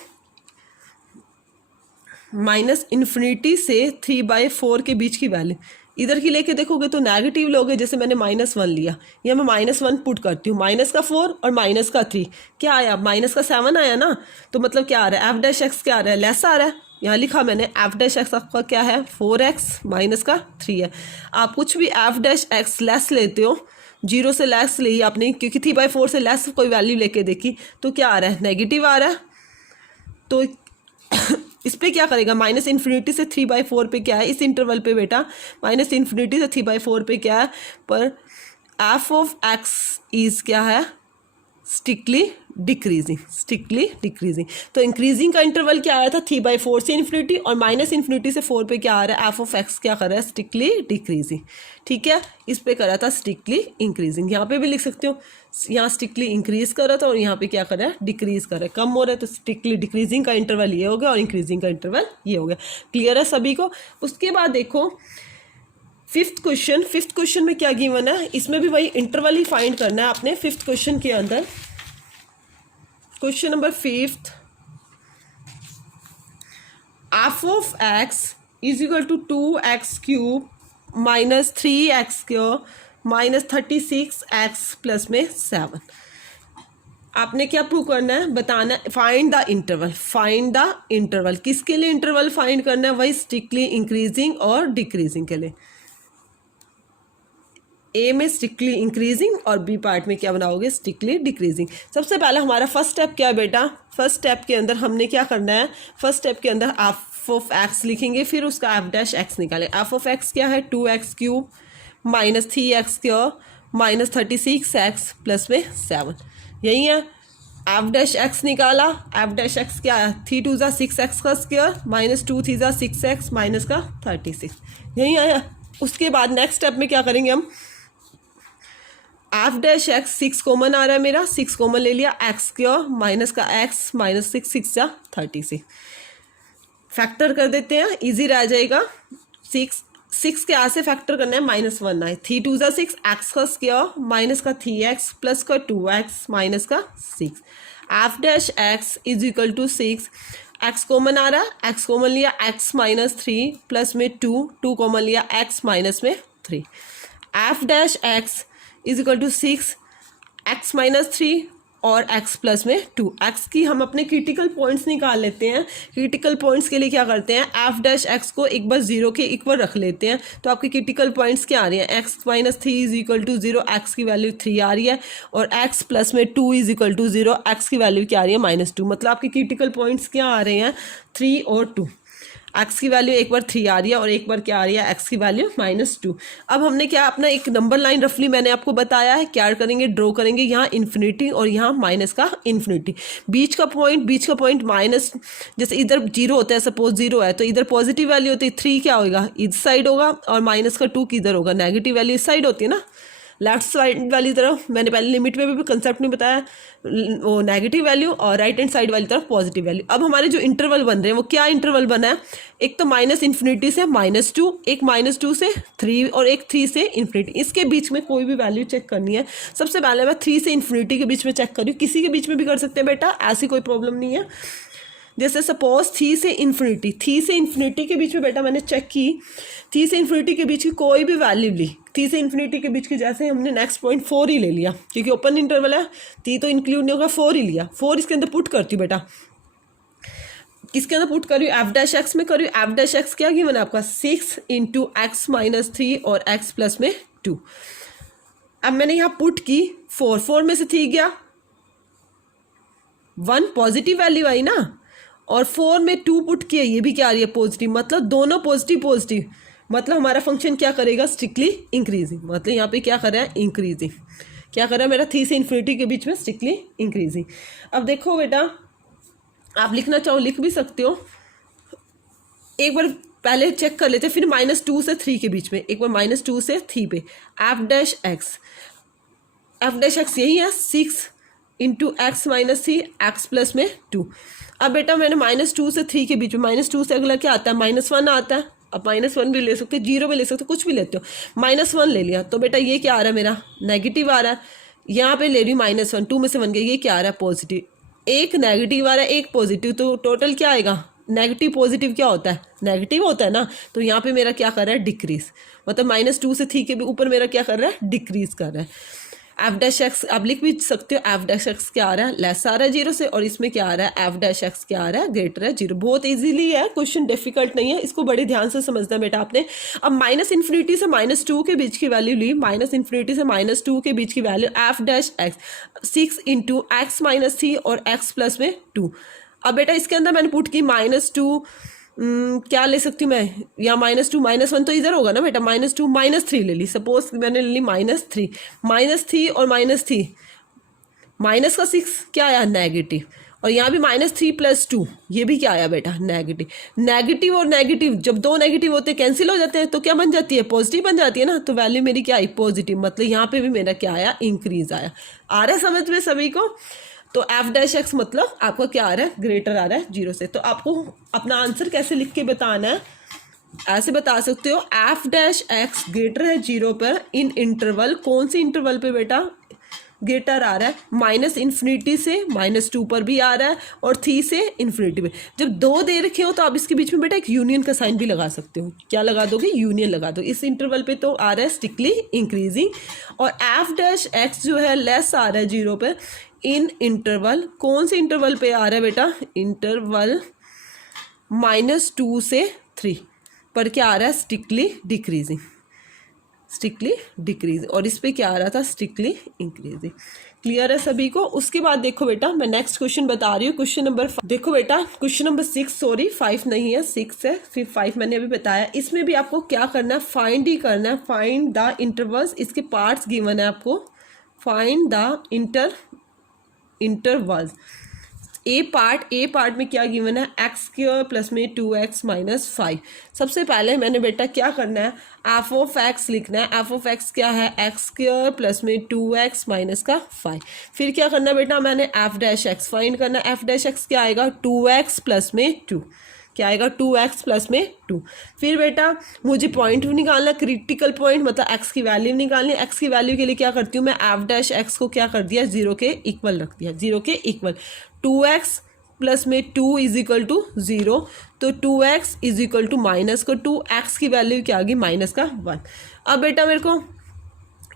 माइनस इन्फिनिटी से 3/4 के बीच की वैल्यू इधर की लेके देखोगे तो नेगेटिव लोगे, जैसे मैंने -1 लिया, या मैं -1 पुट करती हूँ, माइनस का 4 और माइनस का 3 क्या आया, माइनस का 7 आया ना, तो मतलब क्या आ रहा है, एफ डैश एक्स क्या आ रहा है, लेस आ रहा है। यहाँ लिखा मैंने एफ डैश एक्स आपका क्या है, 4x माइनस का 3 है। आप कुछ भी एफ डैश एक्स लेस लेते हो, 0 से लेस ली आपने, क्योंकि 3/4 से लेस कोई वैल्यू लेके देखी, तो क्या आ रहा है, नेगेटिव आ रहा है। तो इस पर क्या करेगा, माइनस इन्फिनिटी से 3/4 पे क्या है, इस इंटरवल पे बेटा माइनस इन्फिनिटी से 3/4 पे क्या है, पर एफ ऑफ एक्स इज क्या है, स्ट्रिक्टली डिक्रीजिंग, स्ट्रिक्टली डिक्रीजिंग। तो इंक्रीजिंग का इंटरवल क्या आया था, 3/4 से इन्फिनिटी, और माइनस इन्फिनिटी से 4 पे क्या आ रहा है, एफ ऑफ एक्स क्या कर रहा है, स्ट्रिक्टली डिक्रीजिंग। ठीक है, इस पे करा था स्ट्रिक्टली इंक्रीजिंग, यहाँ पे भी लिख सकते हो, यहाँ स्ट्रिक्टली इंक्रीज कर रहा था और यहाँ पे क्या कर रहा है, डिक्रीज कर रहा है, कम हो रहा है, तो स्ट्रिक्टली डिक्रीजिंग का इंटरवल ये हो गया और इंक्रीजिंग का इंटरवल ये हो गया। क्लियर है सभी को। उसके बाद देखो फिफ्थ क्वेश्चन में क्या गिवन है, इसमें भी वही इंटरवल ही फाइंड करना है आपने। फिफ्थ क्वेश्चन के अंदर, question number 5, f of x is equal to 2x³ minus 3x² minus 36x plus में 7। आपने क्या प्रूव करना है, बताना, find the interval, find the interval, किसके लिए इंटरवल फाइंड करना है, वही स्ट्रिक्टली इंक्रीजिंग और डिक्रीजिंग के लिए। ए में स्ट्रिक्टली इंक्रीजिंग और बी पार्ट में क्या बनाओगे, स्ट्रिक्टली डिक्रीजिंग। सबसे पहले हमारा फर्स्ट स्टेप क्या है बेटा, फर्स्ट स्टेप के अंदर हमने क्या करना है, फर्स्ट स्टेप के अंदर एफ ऑफ एक्स लिखेंगे, फिर उसका एफ डैश एक्स निकालें। एफ ऑफ एक्स क्या है, 2x³ minus 3x² minus 36x plus में 7, यही है। एफ डैश एक्स निकाला, एफ डैश एक्स क्या है, 3 2 ज़ा 6x का स्क्वायर माइनस 2 3 ज़ा 6x माइनस का 36, यही आया। उसके बाद नेक्स्ट स्टेप में क्या करेंगे हम, एफ डैश एक्स 6 कॉमन आ रहा है मेरा, 6 कॉमन ले लिया, x² माइनस का x माइनस 6 6 जा 36, फैक्टर कर देते हैं, इजी रह जाएगा। 6 के ऐसे फैक्टर करना है, -1 आए, 3 2 ज़ा 6 x का स्क्वायर माइनस का 3x प्लस का 2x माइनस का 6। F dash x is equal to 6, x common आ रहा है, x कॉमन लिया, x माइनस 3 प्लस में 2 कॉमन लिया, x माइनस में 3। F dash x is equal to 6, x minus 3 और x प्लस में 2। x की हम अपने क्रिटिकल पॉइंट्स निकाल लेते हैं। क्रिटिकल पॉइंट्स के लिए क्या करते हैं, एफ डैश एक्स को एक बार 0 के इक्वल रख लेते हैं। तो आपके क्रिटिकल पॉइंट्स क्या आ रही हैं, x minus 3 is equal to 0, x की वैल्यू 3 आ रही है, और x प्लस में 2 इज इक्वल टू 0, एक्स की वैल्यू क्या आ रही है, -2। मतलब आपके क्रिटिकल पॉइंट्स क्या आ रहे हैं, 3 और 2। एक्स की वैल्यू एक बार 3 आ रही है और एक बार क्या आ रही है, एक्स की वैल्यू -2। अब हमने क्या अपना एक नंबर लाइन रफली मैंने आपको बताया है, क्या करेंगे, ड्रॉ करेंगे, यहाँ इन्फिनिटी और यहाँ माइनस का इन्फिनिटी। बीच का पॉइंट माइनस, जैसे इधर 0 होता है, सपोज 0 है तो इधर पॉजिटिव वैल्यू होती है, 3 क्या होगा, इस साइड होगा, और माइनस का 2 किधर होगा, नेगेटिव वैल्यू इस साइड होती है ना, लेफ्ट साइड वाली तरफ। मैंने पहले लिमिट में भी कंसेप्ट नहीं बताया, वो नेगेटिव वैल्यू, और राइट हैंड साइड वाली तरफ पॉजिटिव वैल्यू। अब हमारे जो इंटरवल बन रहे हैं वो क्या इंटरवल बना है, एक तो -इन्फिनिटी से -2, एक -2 से 3, और एक 3 से इन्फिनिटी। इसके बीच में कोई भी वैल्यू चेक करनी है, सबसे पहले मैं 3 से इन्फिनिटी के बीच में चेक करूँ, किसी के बीच में भी कर सकते हैं बेटा, ऐसी कोई प्रॉब्लम नहीं है। जैसे सपोज 3 से इन्फिनिटी के बीच में बेटा मैंने चेक की, 3 से इन्फिनिटी के बीच की कोई भी वैल्यू ली, 3 से इन्फिनिटी के बीच की, जैसे हमने नेक्स्ट पॉइंट 4 ही ले लिया, क्योंकि ओपन इंटरवल है, 3 तो इंक्लूड नहीं होगा, 4 ही लिया, 4 इसके अंदर पुट करती हूँ बेटा, किसके अंदर पुट कर रही हूँ, एफ डैश एक्स में कर रही हूँ। एफ डैश एक्स क्या गिवन है आपका, 6 इंटू एक्स माइनस 3 और एक्स प्लस में 2। अब मैंने यहाँ पुट की 4 में से 3 गया, 1 पॉजिटिव वैल्यू आई ना, और 4 में 2 पुट किया, ये भी क्या आ रही है, पॉजिटिव, मतलब दोनों पॉजिटिव, मतलब हमारा फंक्शन क्या करेगा, स्ट्रिक्टली इंक्रीजिंग। मतलब यहाँ पे क्या कर रहा है, इंक्रीजिंग, क्या कर रहा है मेरा 3 से इन्फिनिटी के बीच में स्ट्रिक्टली इंक्रीजिंग। अब देखो बेटा, आप लिखना चाहो लिख भी सकते हो, एक बार पहले चेक कर लेते हैं, फिर -2 से 3 के बीच में, एक बार -2 से 3 पे एफ डैश एक्स यही है, 6 into x minus 3 x plus में 2। अब बेटा मैंने -2 से 3 के बीच में, -2 से अगला क्या आता है, -1 आता है। अब -1 भी ले सकते, 0 भी ले सकते, कुछ भी लेते हो, -1 ले लिया, तो बेटा ये क्या आ रहा है मेरा, नेगेटिव आ रहा है। यहाँ पे ले रही हूँ -1, 2 में से 1 गया, ये क्या आ रहा है, पॉजिटिव। एक नेगेटिव आ रहा है, एक पॉजिटिव, तो टोटल क्या आएगा, नेगेटिव पॉजिटिव क्या होता है, नेगेटिव होता है ना। तो यहाँ पे मेरा क्या कर रहा है, डिक्रीज, मतलब -2 से 3 के ऊपर मेरा क्या कर रहा है, डिक्रीज कर रहा है। एफ डैश एक्स आप लिख भी सकते हो, एफ डैश एक्स क्या आ रहा है, लेस आ रहा है 0 से, और इसमें क्या आ रहा है, एफ डैश एक्स क्या आ रहा है, ग्रेटर है 0। बहुत इजीली है, क्वेश्चन डिफिकल्ट नहीं है, इसको बड़े ध्यान से समझना बेटा आपने। अब -इन्फिनिटी से -2 के बीच की वैल्यू ली, -इन्फिनिटी से -2 के बीच की value, F dash x 6 into x minus 3 और एक्स प्लस में 2। अब बेटा इसके अंदर मैंने पुट की -2, क्या ले सकती हूँ मैं, या -2 -1 तो इधर होगा ना बेटा, -2 -3 ले ली, सपोज मैंने ले ली -3 और -3, माइनस का 6 क्या आया, नेगेटिव, और यहाँ भी -3 + 2, ये भी क्या आया बेटा, नेगेटिव और नेगेटिव, जब दो नेगेटिव होते हैं कैंसिल हो जाते हैं, तो क्या बन जाती है, पॉजिटिव बन जाती है ना। तो वैल्यू मेरी क्या आई, पॉजिटिव, मतलब यहाँ पे भी मेरा क्या आया, इंक्रीज आया। आ रहा है समझ में सभी को। तो एफ डैश एक्स मतलब आपका क्या आ रहा है, ग्रेटर आ रहा है 0 से। तो आपको अपना आंसर कैसे लिख के बताना है, ऐसे बता सकते हो, एफ डैश एक्स ग्रेटर है 0 पर इन इंटरवल, कौन सी इंटरवल पे बेटा ग्रेटर आ रहा है, -इन्फिनिटी से -2 पर भी आ रहा है, और 3 से इन्फिनिटी पे। जब 2 दे रखे हो तो आप इसके बीच में बेटा एक यूनियन का साइन भी लगा सकते हो, क्या लगा दोगे, यूनियन लगा दो। इस इंटरवल पे तो आ रहा है स्ट्रिक्टली इंक्रीजिंग, और एफ डैश एक्स जो है लेस आ रहा है 0 पर इन इंटरवल, कौन से इंटरवल पे आ रहा है बेटा, इंटरवल -2 से 3 पर क्या आ रहा है, स्ट्रिक्टली डिक्रीजिंग, और इस पे क्या आ रहा था, स्ट्रिक्टली इंक्रीजिंग। क्लियर है सभी को। उसके बाद देखो बेटा मैं नेक्स्ट क्वेश्चन बता रही हूँ, क्वेश्चन नंबर 5। देखो बेटा क्वेश्चन नंबर 6, सॉरी 5 नहीं है, 6 है, फिर 5 मैंने अभी बताया। इसमें भी आपको क्या करना है, फाइंड ही करना है, फाइंड द इंटरवल्स, इसके पार्ट्स गिवन है आपको, find the intervals. A part में क्या गिवन है, x² प्लस में 2x माइनस 5। सबसे पहले मैंने बेटा क्या करना है, एफ ऑफ एक्स लिखना है। एफ ऑफ एक्स क्या है, x² प्लस में 2x माइनस का 5। फिर क्या करना है बेटा, मैंने एफ डैश एक्स फाइंड करना है। एफ डैश एक्स क्या आएगा, 2x प्लस में 2, क्या आएगा, 2x प्लस में 2। फिर बेटा मुझे पॉइंट निकालना, क्रिटिकल पॉइंट, मतलब x की वैल्यू निकालनी। x की वैल्यू के लिए क्या करती हूँ मैं, एफ डैश एक्स को क्या कर दिया, 0 के इक्वल रख दिया, 0 के इक्वल। 2x प्लस में 2 इज इक्वल टू 0, तो 2x is equal to -2, x की वैल्यू क्या आ गई, -1। अब बेटा मेरे को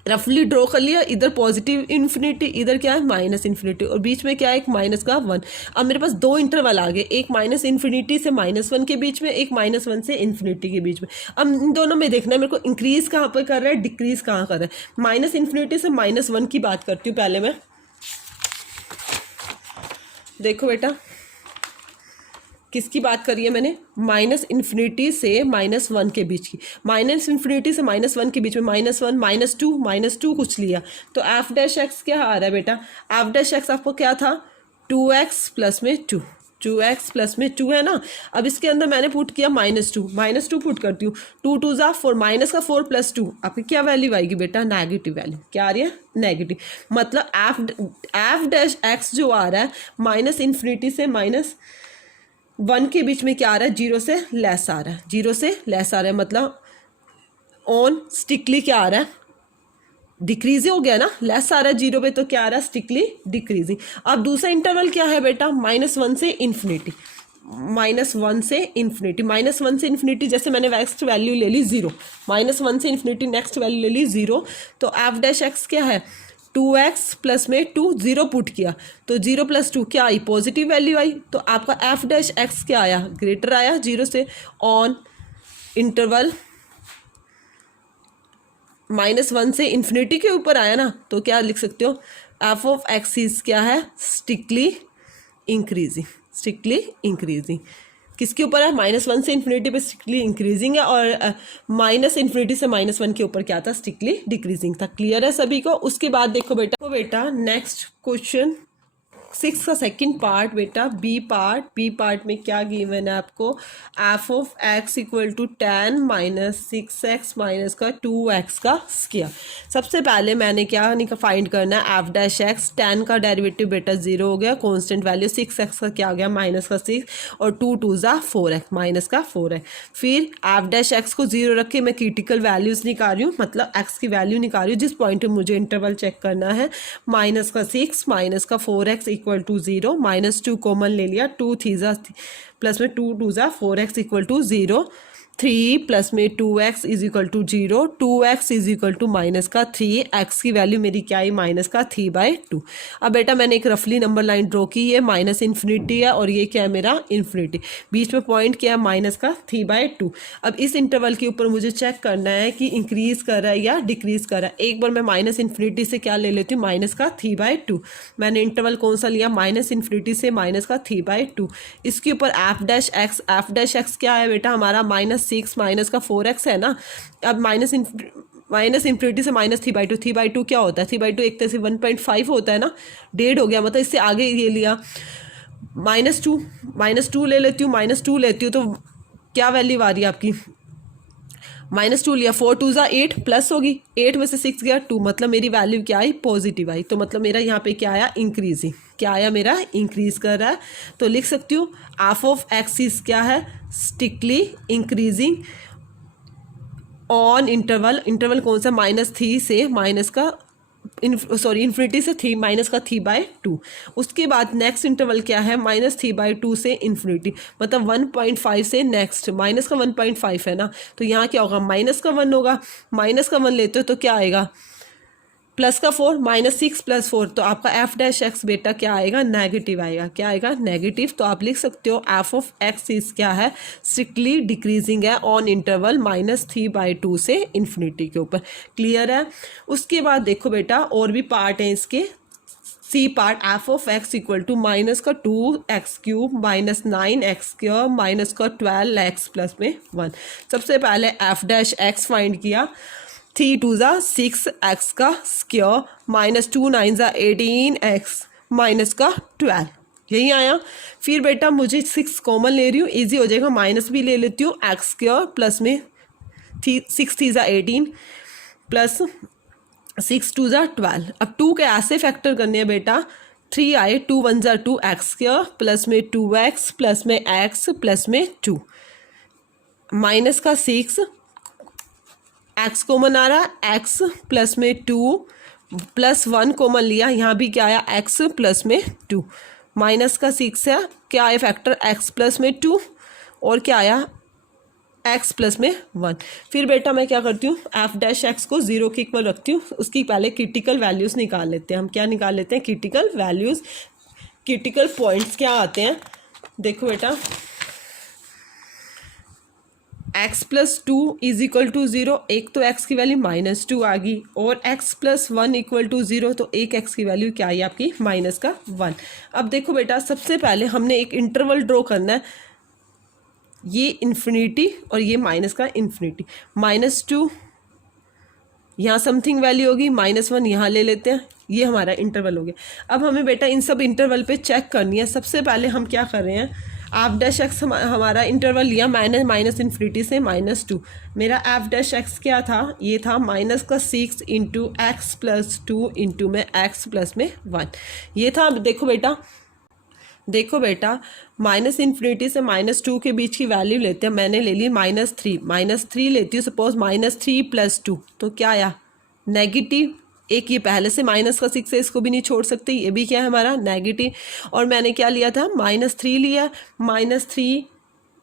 रफली ड्रॉ कर लिया, इधर पॉजिटिव इन्फिनिटी, इधर क्या है माइनस इन्फिनिटी, और बीच में क्या है एक माइनस का 1। अब मेरे पास दो इंटरवल आ गए, एक माइनस इन्फिनिटी से -1 के बीच में, एक -1 से इन्फिनिटी के बीच में। अब इन दोनों में देखना है मेरे को इंक्रीज कहाँ पर कर रहा है, डिक्रीज कहाँ कर रहा है। माइनस इन्फिनिटी से -1 की बात करती हूँ पहले मैं। देखो बेटा किसकी बात करी है मैंने, माइनस इन्फिनिटी से -1 के बीच की। माइनस इन्फिनिटी से -1 के बीच में -1 -2 कुछ लिया, तो एफ डैश एक्स क्या आ रहा है बेटा, एफ डैश एक्स आपको क्या था 2x प्लस में 2, 2x प्लस में 2 है ना। अब इसके अंदर मैंने पुट किया -2 पुट करती हूँ, 2 2 ज़ा 4, माइनस का 4 प्लस 2 आपकी क्या वैल्यू आएगी बेटा, नेगेटिव वैल्यू। क्या आ रही है, नेगेटिव। मतलब एफ डैश एक्स जो आ रहा है माइनस इन्फिनिटी से -1 के बीच में क्या आ रहा है, 0 से लेस आ रहा है, 0 से लेस आ रहा है। मतलब ऑन स्टिकली क्या आ रहा है, डिक्रीज हो गया ना, लेस आ रहा है 0 पे, तो क्या आ रहा है स्टिकली डिक्रीजिंग। अब दूसरा इंटरवल क्या है बेटा, -1 से इन्फिनिटी, -1 से इन्फिनिटी, -1 से इन्फिनिटी जैसे मैंने नेक्स्ट वैल्यू ले ली 0, -1 से इन्फिनिटी नेक्स्ट वैल्यू ले ली 0, तो एफ डैश एक्स क्या है 2x प्लस में 2, 0 पुट किया, तो 0 प्लस 2 क्या आई, पॉजिटिव वैल्यू आई। तो आपका एफ डैश एक्स क्या आया, ग्रेटर आया 0 से, ऑन इंटरवल -1 से इन्फिनिटी के ऊपर आया ना, तो क्या लिख सकते हो, एफ ऑफ एक्स इज क्या है, स्ट्रिक्टली इंक्रीजिंग, स्ट्रिक्टली इंक्रीजिंग। किसके ऊपर है, -1 से इन्फिनिटी पे स्ट्रिक्टली इंक्रीजिंग है, और माइनस इन्फिनिटी से -1 के ऊपर क्या था, स्ट्रिक्टली डिक्रीजिंग था। क्लियर है सभी को। उसके बाद देखो बेटा नेक्स्ट क्वेश्चन 6 का सेकंड पार्ट बेटा, बी पार्ट में क्या गिवन है आपको, f of x equal to 10 minus 6x minus का 2x का स्क्वायर। सबसे पहले मैंने क्या फाइंड करना है, एफ डैश एक्स, 10 का डेरिवेटिव बेटा 0 हो गया, कांस्टेंट वैल्यू 6x का क्या हो गया माइनस का 6, और 2 2 ज़ा 4x माइनस का 4x। फिर एफ डैश एक्स को 0 रख के मैं क्रिटिकल वैल्यूज निकाल रही हूँ, मतलब x की वैल्यू निकाल रही हूँ जिस पॉइंट पे मुझे इंटरवल चेक करना है, माइनस का 6 माइनस का 4x इक्वल टू 0, -2 कॉमन ले लिया, 2 3 ज़ा प्लस में 2 2 ज़ा 4x इक्वल टू 0, 3 प्लस में 2x is equal to 0, 2x is equal to minus का 3, x की वैल्यू मेरी क्या आई माइनस का 3/2। अब बेटा मैंने एक रफली नंबर लाइन ड्रॉ की, ये माइनस इन्फिनिटी है और ये क्या है मेरा इन्फिनिटी, बीच में पॉइंट क्या है माइनस का 3/2। अब इस इंटरवल के ऊपर मुझे चेक करना है कि इंक्रीज कर रहा है या डिक्रीज कर रहा है। एक बार मैं माइनस इन्फिनिटी से क्या ले लेती हूँ, माइनस का 3/2। मैंने इंटरवल कौन सा लिया, माइनस इन्फिनिटी से माइनस का 3/2। इसके ऊपर एफ डैश एक्स क्या है बेटा हमारा, -6 माइनस का 4x है ना। अब माइनस इन्फिनिटी से -3/2, 3/2 क्या होता है, 3/2 एक तरह से 1.5 होता है ना, 1.5 हो गया, मतलब इससे आगे ये लिया -2 ले लेती हूँ, -2 लेती हूँ तो क्या वैल्यू आ रही है आपकी, -2 लिया, 4 2 ज़ा 8 प्लस होगी, 8 में से 6 गया 2, मतलब मेरी वैल्यू क्या आई पॉजिटिव आई। तो मतलब मेरा यहाँ पे क्या आया इंक्रीजिंग, क्या आया मेरा इंक्रीज कर रहा है। तो लिख सकती हूँ एफ ऑफ एक्सिस क्या है, स्ट्रिक्टली इंक्रीजिंग ऑन इंटरवल कौन सा, -3 से माइनस का इन्फिनिटी से 3 माइनस का 3/2। उसके बाद नेक्स्ट इंटरवल क्या है, -3/2 से इन्फिनिटी, मतलब 1.5 से नेक्स्ट, माइनस का 1.5 है ना, तो यहाँ क्या होगा माइनस का 1 होगा, माइनस का 1 लेते हो तो क्या आएगा प्लस का 4, -6 + 4, तो आपका एफ डैश एक्स बेटा क्या आएगा, नेगेटिव आएगा। क्या आएगा, नेगेटिव। तो आप लिख सकते हो एफ ऑफ एक्स इज क्या है, स्ट्रिक्टली डिक्रीजिंग है ऑन इंटरवल -3/2 से इन्फिनिटी के ऊपर। क्लियर है। उसके बाद देखो बेटा और भी पार्ट हैं इसके, C part, f of x equal to minus का 2x³ -9x² माइनस का 12x प्लस में 1। सबसे पहले एफ डैश एक्स फाइंड किया, 3 2 ज़ा 6x का स्क्वायर -2 9 ज़ा 18x माइनस का 12, यही आया। फिर बेटा मुझे 6 कॉमन ले रही हूँ, इजी हो जाएगा, माइनस भी ले लेती हूँ, x² प्लस में 6 3 ज़ा 18 प्लस 6 2 ज़ा 12। अब 2 के ऐसे फैक्टर करने हैं बेटा, 3 आए, 2 1 ज़ा 2 x² प्लस में 2x प्लस में x प्लस में 2 माइनस का 6, x कॉमन आ रहा है, x प्लस में 2 प्लस 1 कॉमन लिया, यहाँ भी क्या आया x प्लस में 2 माइनस का 6 है, क्या आया फैक्टर x प्लस में 2 और क्या आया एक्स प्लस में 1। फिर बेटा मैं क्या करती हूँ, एफ डैश एक्स को 0 के इक्वल रखती हूँ। उसकी पहले क्रिटिकल वैल्यूज़ निकाल लेते हैं हम। क्या निकाल लेते हैं, क्रिटिकल वैल्यूज़। क्रिटिकल पॉइंट्स क्या आते हैं, देखो बेटा, x plus 2 is equal to 0, एक तो x की वैल्यू -2 आ गई, और x प्लस 1 इक्वल टू 0, तो एक x की वैल्यू क्या आई आपकी, -1। अब देखो बेटा, सबसे पहले हमने एक इंटरवल ड्रॉ करना है, ये इन्फिनिटी और ये माइनस का इन्फिनिटी। -2 यहाँ समथिंग वैल्यू होगी, -1 यहाँ ले लेते हैं, ये हमारा इंटरवल हो गया। अब हमें बेटा इन सब इंटरवल पे चेक करनी है। सबसे पहले हम क्या कर रहे हैं, एफ डैश एक्स हमारा इंटरवल लिया माइनस इन्फिनिटी से -2। मेरा एफ डैश एक्स क्या था, ये था -6 इंटू एक्स प्लस 2 इंटू में एक्स प्लस में 1, ये था। अब देखो बेटा माइनस इन्फिनिटी से -2 के बीच की वैल्यू लेते हैं। मैंने ले ली -3 लेती हूँ सपोज, -3 प्लस 2, तो क्या आया, नेगेटिव। एक ये पहले से -6 है, इसको भी नहीं छोड़ सकते, ये भी क्या है हमारा नेगेटिव। और मैंने क्या लिया था, -3 लिया, -3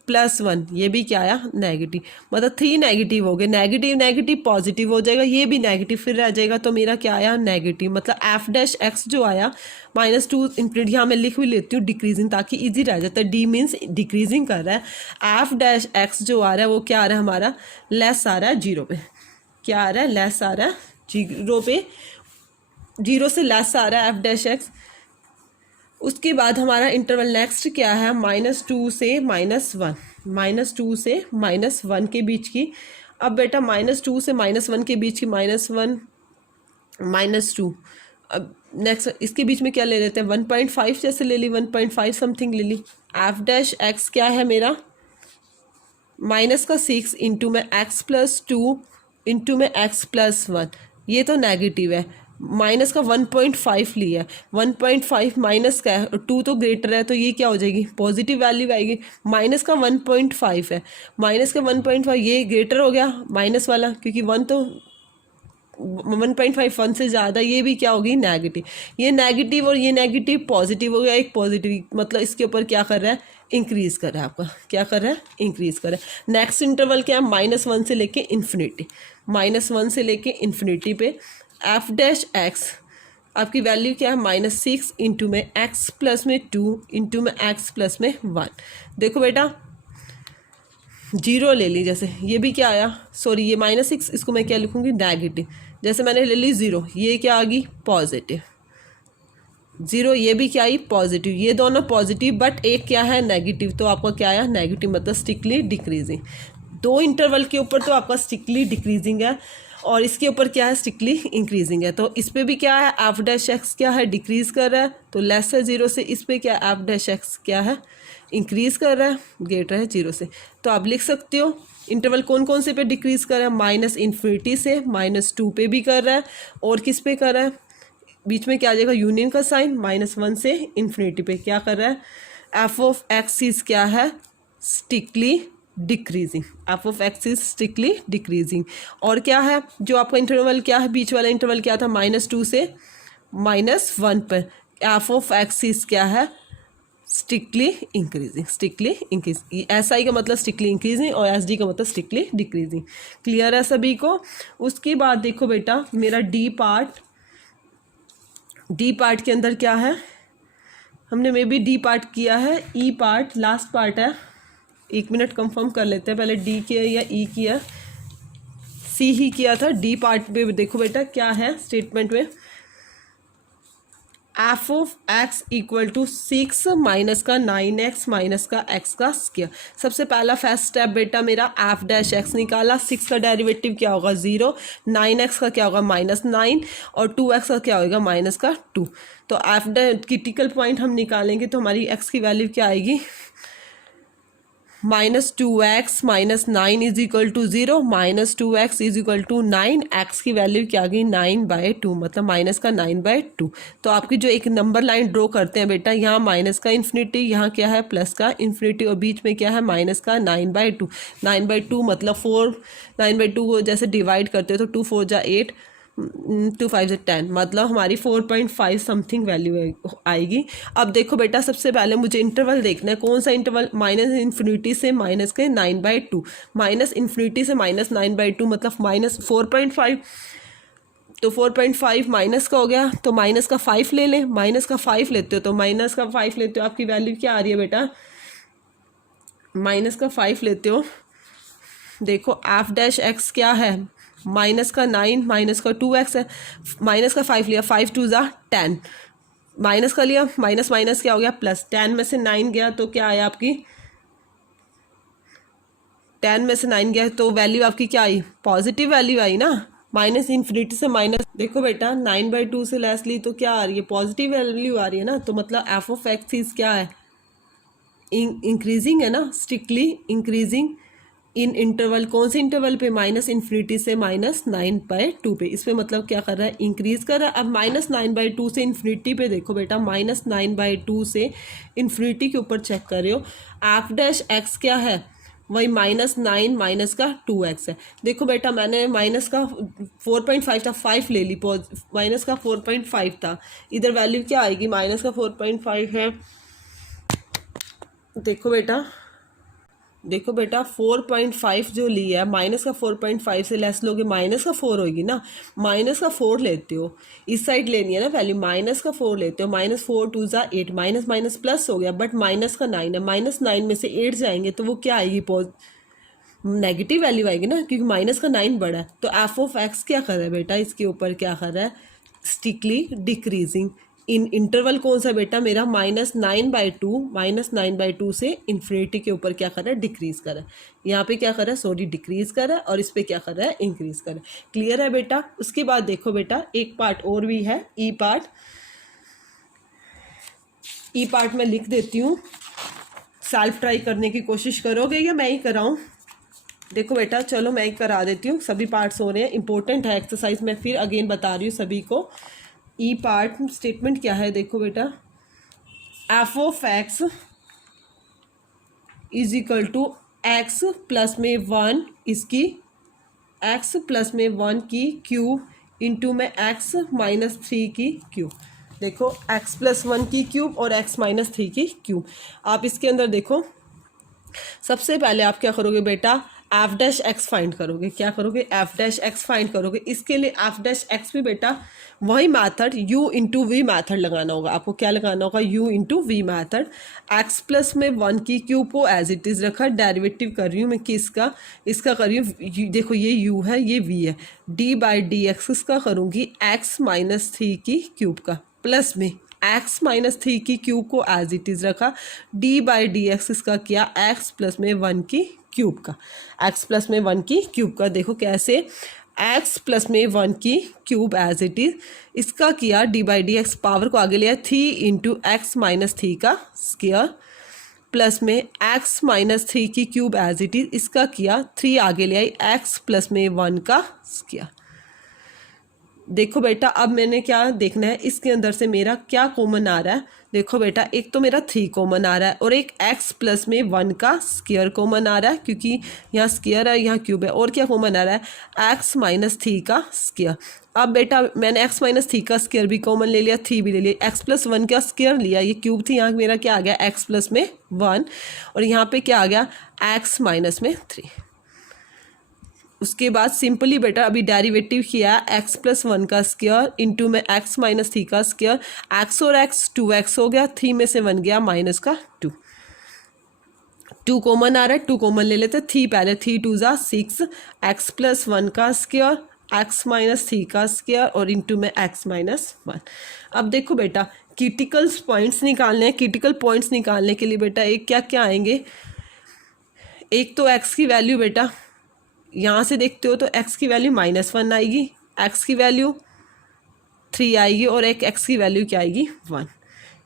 प्लस 1, ये भी क्या आया, नेगेटिव। मतलब 3 नेगेटिव हो गए, नेगेटिव नेगेटिव पॉजिटिव हो जाएगा, ये भी नेगेटिव फिर रह जाएगा, तो मेरा क्या आया, नेगेटिव। मतलब एफ डैश एक्स जो आया -2 इन्फिनिटी, यहाँ मैं लिख भी लेती हूँ डिक्रीजिंग, ताकि इजी रह जाता है। डी मीन्स डिक्रीजिंग कर रहा है। एफ डैश एक्स जो आ रहा है वो क्या आ रहा है हमारा, लेस आ रहा है 0 पे। क्या आ रहा है, लेस आ रहा है 0 पे, 0 से लेस आ रहा है एफ डैश एक्स। उसके बाद हमारा इंटरवल नेक्स्ट क्या है, -2 से -1, -2 से -1 के बीच की। अब बेटा -2 से -1 के बीच की, -1 -2, अब नेक्स्ट इसके बीच में क्या ले लेते हैं, 1.5 जैसे ले ली, 1.5 समथिंग ले ली। एफ डैश एक्स क्या है मेरा, -6 इंटू में एक्स प्लस 2 इंटू में एक्स प्लस 1, ये तो नेगेटिव है। माइनस का 1.5 लिया है, 1.5 माइनस का है, 2 तो ग्रेटर है, तो ये क्या हो जाएगी, पॉजिटिव वैल्यू आएगी। माइनस का 1.5 है, माइनस का 1.5 ये ग्रेटर हो गया माइनस वाला, क्योंकि 1 तो 1.5 1 से ज़्यादा, ये भी क्या होगी, नेगेटिव। ये नेगेटिव और ये नेगेटिव पॉजिटिव हो गया, एक पॉजिटिव, मतलब इसके ऊपर क्या कर रहा है, इंक्रीज़ कर रहा है आपका, क्या कर रहा है, इंक्रीज़ कर रहा है। नेक्स्ट इंटरवल क्या है, -1 से लेके इन्फिनिटी, -1 से लेके इन्फिनिटी पे एफ डैश एक्स आपकी वैल्यू क्या है, -6 इंटू में एक्स प्लस में 2 इंटू में एक्स प्लस में 1। देखो बेटा 0 ले ली, जैसे ये भी क्या आया, सॉरी ये -6, इसको मैं क्या लिखूँगी, नेगेटिव। जैसे मैंने ले ली 0, ये क्या आ गई, पॉजिटिव। 0 ये भी क्या आई, पॉजिटिव। ये दोनों पॉजिटिव, बट एक क्या है, नेगेटिव, तो आपका क्या आया, नेगेटिव, मतलब स्ट्रिक्टली डिक्रीजिंग। 2 इंटरवल के ऊपर तो आपका स्ट्रिक्टली डिक्रीजिंग है, और इसके ऊपर क्या है, स्ट्रिक्टली इंक्रीजिंग है। तो इस पे भी क्या है, एफ डैश एक्स क्या है, डिक्रीज कर रहा है, तो लेस है 0 से। इस पे क्या, एफ डैश एक्स क्या है, इंक्रीज कर रहा है, ग्रेटर है 0 से। तो आप लिख सकते हो इंटरवल कौन कौन से पे डिक्रीज कर रहा है, -इन्फिनिटी से -2 पे भी कर रहा है, और किस पे कर रहा है, बीच में क्या आ जाएगा, यूनियन का साइन, -1 से इन्फिनिटी पे क्या कर रहा है, एफ ऑफ एक्स इज क्या है, strictly decreasing. F of x is strictly decreasing. और क्या है जो आपका इंटरवल क्या है, बीच वाला इंटरवल क्या था, -2 से -1 पर एफ ऑफ एक्स इज क्या है, strictly increasing. Strictly increase, S I का मतलब स्ट्रिक्टली इंक्रीजिंग और एस डी का मतलब स्ट्रिक्टली डिक्रीजिंग। क्लियर है सभी को। उसके बाद देखो बेटा मेरा डी पार्ट के अंदर क्या है, हमने मे बी डी पार्ट किया है, ई पार्ट लास्ट पार्ट है। 1 मिनट कंफर्म कर लेते हैं, पहले डी किया या ई किया, सी ही किया था। डी पार्ट में देखो बेटा क्या है स्टेटमेंट में, f of x equal to 6 minus का 9x माइनस का x का स्क्वायर। सबसे पहला फर्स्ट स्टेप बेटा मेरा एफ डैश एक्स निकाला, 6 का डेरिवेटिव क्या होगा 0, 9x का क्या होगा -9, और 2x का क्या होगा -2। तो एफ डैश क्रिटिकल पॉइंट हम निकालेंगे तो हमारी x की वैल्यू क्या आएगी, -2x -9 is equal to 0, -2x is equal to 9, x की वैल्यू क्या आ गई 9/2, मतलब माइनस का 9/2। तो आपकी जो एक नंबर लाइन ड्रॉ करते हैं बेटा, यहाँ माइनस का इन्फिनिटी, यहाँ क्या है प्लस का इन्फिनिटी, और बीच में क्या है माइनस का 9/2। 9/2 मतलब 4, 9/2 को जैसे डिवाइड करते हो तो 2 4 जा 8, टू फाइव से 10, मतलब हमारी 4.5 समथिंग वैल्यू आएगी। अब देखो बेटा, सबसे पहले मुझे इंटरवल देखना है। कौन सा इंटरवल? माइनस इन्फिनिटी से माइनस के 9/2, माइनस इन्फिनिटी से माइनस 9/2 मतलब माइनस 4.5। तो 4.5 माइनस का हो गया, तो माइनस का 5 ले लें। माइनस का 5 लेते हो तो माइनस का 5 लेते हो, आपकी वैल्यू क्या आ रही है बेटा? माइनस का 5 लेते हो, देखो एफ डैश एक्स क्या है? माइनस का 9 माइनस का 2x है। माइनस का 5 लिया, 5 2 ज़ा 10, माइनस का लिया, माइनस माइनस क्या हो गया? प्लस। 10 में से 9 गया तो क्या आया आपकी? 10 में से 9 गया तो वैल्यू आपकी क्या आई? पॉजिटिव वैल्यू आई ना। माइनस इन्फिनिटी से माइनस, देखो बेटा 9/2 से लेस ली तो क्या आ रही है? पॉजिटिव वैल्यू आ रही है ना। तो मतलब एफ ऑफ एक्स इज क्या है? इंक्रीजिंग है ना, स्ट्रिक्टली इंक्रीजिंग इन इंटरवल। कौन से इंटरवल पे? माइनस इन्फिनिटी से माइनस 9/2 पे। इस पे मतलब क्या कर रहा है? इंक्रीज कर रहा है। अब माइनस 9/2 से इन्फिनिटी पे देखो बेटा, माइनस 9/2 से इन्फिनिटी के ऊपर चेक कर रहे हो, एफ डैश एक्स क्या है? वही -9 माइनस का 2x है। देखो बेटा, मैंने माइनस का 4.5 था, 5 ले ली, माइनस का 4.5 था, इधर वैल्यू क्या आएगी? माइनस का 4.5 है। देखो बेटा, देखो बेटा 4.5 जो लिया है, माइनस का 4.5 से लेस लोगे, माइनस का 4 होगी ना। माइनस का 4 लेते हो, इस साइड लेनी है ना वैल्यू, माइनस का 4 लेते हो, -4 2 ज़ा 8, माइनस माइनस प्लस हो गया, बट माइनस का 9 है। -9 में से 8 जाएंगे तो वो क्या आएगी? नेगेटिव वैल्यू आएगी ना, क्योंकि माइनस का 9 बड़ा है। तो एफ ऑफ एक्स क्या कर रहा है बेटा? इसके ऊपर क्या कर रहा है? स्टिकली डिक्रीजिंग इन इंटरवल। कौन सा बेटा मेरा? -9/2 से इन्फिनिटी के ऊपर क्या कर रहा है? डिक्रीज कर रहा है। यहाँ पे क्या कर रहा है? सॉरी, डिक्रीज कर रहा है, और इस पे क्या कर रहा है? इंक्रीज कर रहा है। क्लियर है बेटा? उसके बाद देखो बेटा, एक पार्ट और भी है, ई पार्ट। ई पार्ट में लिख देती हूँ, सेल्फ ट्राई करने की कोशिश करोगे या मैं ही कराऊँ? देखो बेटा, चलो मैं ही करा देती हूँ, सभी पार्ट्स हो रहे हैं, इंपॉर्टेंट है एक्सरसाइज, मैं फिर अगेन बता रही हूँ सभी को। ई पार्ट स्टेटमेंट क्या है? देखो बेटा, f of x is equal to x plus में 1 इसकी, एक्स प्लस में 1 की क्यूब इंटू में एक्स माइनस 3 की क्यूब। देखो एक्स प्लस 1 की क्यूब और एक्स माइनस 3 की क्यूब। आप इसके अंदर देखो, सबसे पहले आप क्या करोगे बेटा? एफ डैश एक्स फाइंड करोगे। क्या करोगे? एफ डैश एक्स फाइंड करोगे। इसके लिए एफ डैश एक्स भी बेटा वही method u into v method लगाना होगा। आपको क्या लगाना होगा? u into v method. X plus में 1 की क्यूब को एज इट इज़ रखा, डेरिवेटिव कर रही हूँ मैं किसका? इसका कर रही हूँ, देखो ये u है, ये v है, d/dx इसका करूँगी x माइनस 3 की क्यूब का, प्लस में x माइनस 3 की क्यूब को एज इट इज़ रखा, d/dx इसका किया x प्लस में 1 की क्यूब का, x प्लस में 1 की क्यूब का। देखो कैसे? x प्लस में 1 की क्यूब एज इट इज़, इसका किया d/dx, पावर को आगे लिया 3 इंटू एक्स माइनस 3 का स्क्वायर, प्लस में x माइनस 3 की क्यूब एज इट इज़, इसका किया 3 आगे ले आई x प्लस में 1 का स्क्वायर। देखो बेटा, अब मैंने क्या देखना है, इसके अंदर से मेरा क्या कॉमन आ रहा है? देखो बेटा, एक तो मेरा 3 कॉमन आ रहा है, और एक x प्लस में 1 का स्क्वायर कॉमन आ रहा है, क्योंकि यहाँ स्क्वायर है, यहाँ क्यूब है। और क्या कॉमन आ रहा है? x माइनस 3 का स्क्वायर। अब बेटा मैंने x माइनस 3 का स्क्वायर भी कॉमन ले लिया, 3 भी ले लिया, x प्लस 1 का स्क्वायर लिया, ये क्यूब थी, यहाँ मेरा क्या आ गया? x प्लस में 1, और यहाँ पे क्या आ गया? x माइनस में 3। उसके बाद सिंपली बेटा अभी डेरिवेटिव किया, x प्लस 1 का स्क्वायर इंटू में x माइनस 3 का स्क्वायर, x और x 2x हो गया, 3 में से 1 गया माइनस का 2, 2 कॉमन आ रहा है, 2 कॉमन ले लेते, 3 पहले, 3 2 ज़ा 6, x प्लस 1 का स्क्वायर, x माइनस 3 का स्क्वायर, और इंटू में x माइनस 1। अब देखो बेटा, क्रिटिकल पॉइंट्स निकालने हैं। क्रिटिकल पॉइंट्स निकालने के लिए बेटा एक क्या क्या आएंगे? एक तो x की वैल्यू बेटा यहाँ से देखते हो तो x की वैल्यू -1 आएगी, x की वैल्यू 3 आएगी, और एक x की वैल्यू क्या आएगी? 1।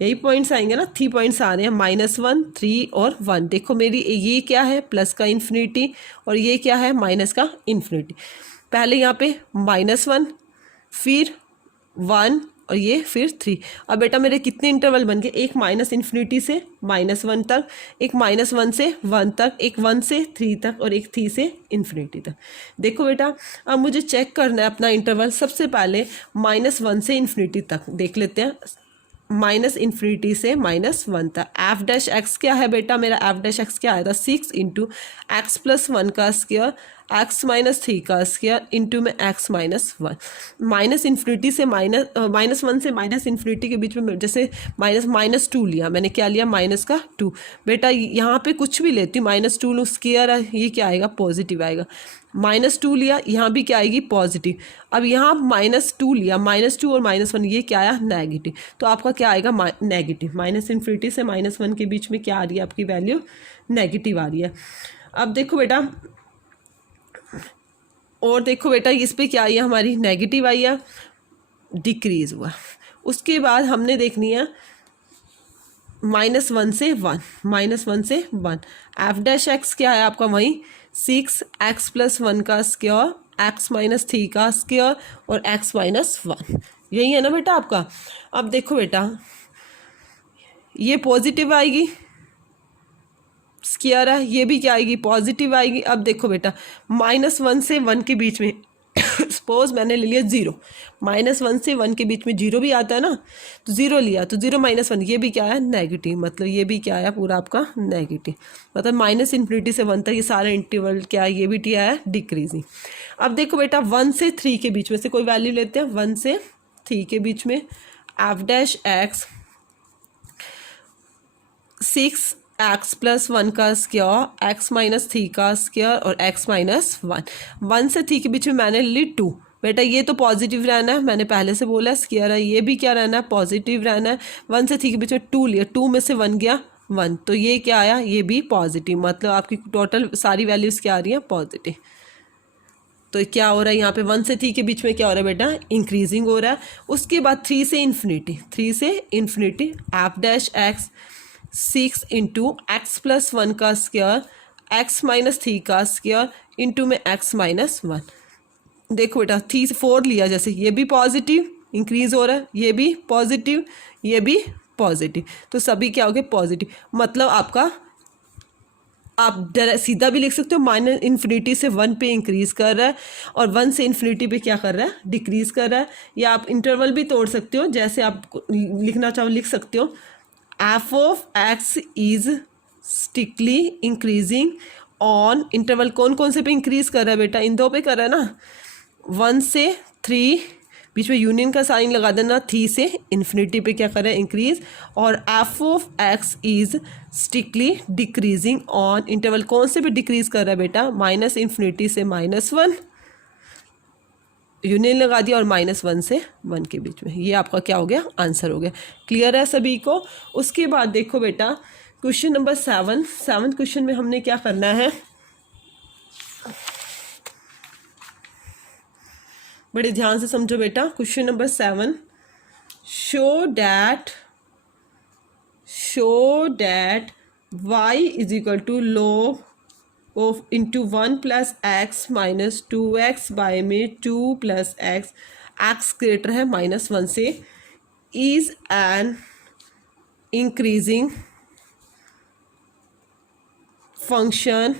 यही पॉइंट्स आएंगे ना, 3 पॉइंट्स आ रहे हैं, -1 3 और 1। देखो मेरी ये क्या है? प्लस का इन्फिनिटी, और ये क्या है? माइनस का इन्फिनिटी। पहले यहाँ पे -1, फिर 1, और ये फिर 3। अब बेटा मेरे कितने इंटरवल बन गए, एक माइनस इन्फिनिटी से -1 तक, एक -1 से 1 तक, एक 1 से 3 तक और एक 3 से इन्फिनिटी तक। देखो बेटा अब मुझे चेक करना है अपना इंटरवल। सबसे पहले -1 से इन्फिनिटी तक देख लेते हैं, माइनस इन्फिनिटी से -1 तक। एफ डैश एक्स क्या है बेटा, मेरा एफ डैश एक्स क्या आया था, 6 इंटू एक्स प्लस 1 का स्क्वायर एक्स माइनस 3 का स्क्वायर इंटू में एक्स -1। माइनस इन्फिनिटी से -1 से माइनस इन्फिनिटी के बीच में जैसे -2 लिया मैंने, क्या लिया -2। बेटा यहाँ पे कुछ भी लेती हूँ, -2 लूँ, स्क्वायर है, ये क्या आएगा पॉजिटिव आएगा। -2 लिया, यहाँ भी क्या आएगी पॉजिटिव। अब यहाँ -2 लिया, -2 और -1 ये क्या आया नेगेटिव, तो आपका क्या आएगा नेगेटिव। माइनस इन्फिनिटी से -1 के बीच में क्या आ रही है आपकी वैल्यू, नेगेटिव आ रही है। अब देखो बेटा, और देखो बेटा इस पर क्या आई है हमारी, नेगेटिव आई है, डिक्रीज हुआ। उसके बाद हमने देखनी है -1 से 1, -1 से 1। एफ डैश एक्स क्या है आपका वही 6 एक्स प्लस 1 का स्क्वायर एक्स माइनस 3 का स्क्वायर और एक्स -1, यही है ना बेटा आपका। अब देखो बेटा ये पॉजिटिव आएगी, स्क्वायर है, ये भी क्या आएगी पॉजिटिव आएगी। अब देखो बेटा -1 से 1 के बीच में सपोज मैंने ले लिया 0, -1 से 1 के बीच में 0 भी आता है ना, तो 0 लिया तो 0 -1 ये भी क्या है नेगेटिव, मतलब ये भी क्या है पूरा आपका नेगेटिव। मतलब माइनस इन्फिनिटी से 1 तक ये सारे इंटरवल क्या है, ये भी क्या है डिक्रीजिंग। अब देखो बेटा 1 से 3 के बीच में से कोई वैल्यू लेते हैं, 1 से 3 के बीच में F dash x 6 x plus 1 का स्क्वायर एक्स -3 का स्क्वायर और एक्स -1। 1 से 3 के बीच में मैंने ली 2। बेटा ये तो पॉजिटिव रहना है, मैंने पहले से बोला स्क्वायर है, ये भी क्या रहना है पॉजिटिव रहना है। 1 से 3 के बीच में 2 लिया, 2 में से 1 गया 1, तो ये क्या आया, ये भी पॉजिटिव। मतलब आपकी टोटल सारी वैल्यूज़ क्या आ रही हैं पॉजिटिव। तो क्या हो रहा है यहाँ पे 1 से 3 के बीच में क्या हो रहा है बेटा इंक्रीजिंग हो रहा है। उसके बाद 3 से इन्फिनिटी, 3 से infinity F dash x 6 into x plus 1 का स्क्वायर एक्स -3 का स्क्वायर इंटू में एक्स -1। देखो बेटा 3 से 4 लिया, जैसे ये भी पॉजिटिव इंक्रीज हो रहा है, ये भी पॉजिटिव, ये भी पॉजिटिव, तो सभी क्या हो गए पॉजिटिव। मतलब आपका आप सीधा भी लिख सकते हो माइनस इन्फिनिटी से 1 पे इंक्रीज कर रहा है और 1 से इन्फिनिटी पे क्या कर रहा है डिक्रीज कर रहा है। या आप इंटरवल भी तोड़ सकते हो, जैसे आप लिखना चाहो लिख सकते हो f of x is strictly increasing on interval. कौन कौन से पे इंक्रीज कर रहा है बेटा, इन दो पे कर रहा है ना, 1 से 3 बीच में यूनियन का साइन लगा देना, 3 से इन्फिनिटी पे क्या कर रहा है इंक्रीज। और f of x is strictly decreasing on interval, कौन से पे डिक्रीज कर रहा है बेटा, माइनस इन्फिनिटी से -1 यूनियन लगा दिया और -1 से 1 के बीच में। ये आपका क्या हो गया आंसर हो गया। क्लियर है सभी को। उसके बाद देखो बेटा क्वेश्चन नंबर 7 क्वेश्चन में हमने क्या करना है, बड़े ध्यान से समझो बेटा। Question number 7, show that y is equal to log of into 1 plus x minus 2x by में 2 plus x ग्रेटर है -1 से, is an increasing function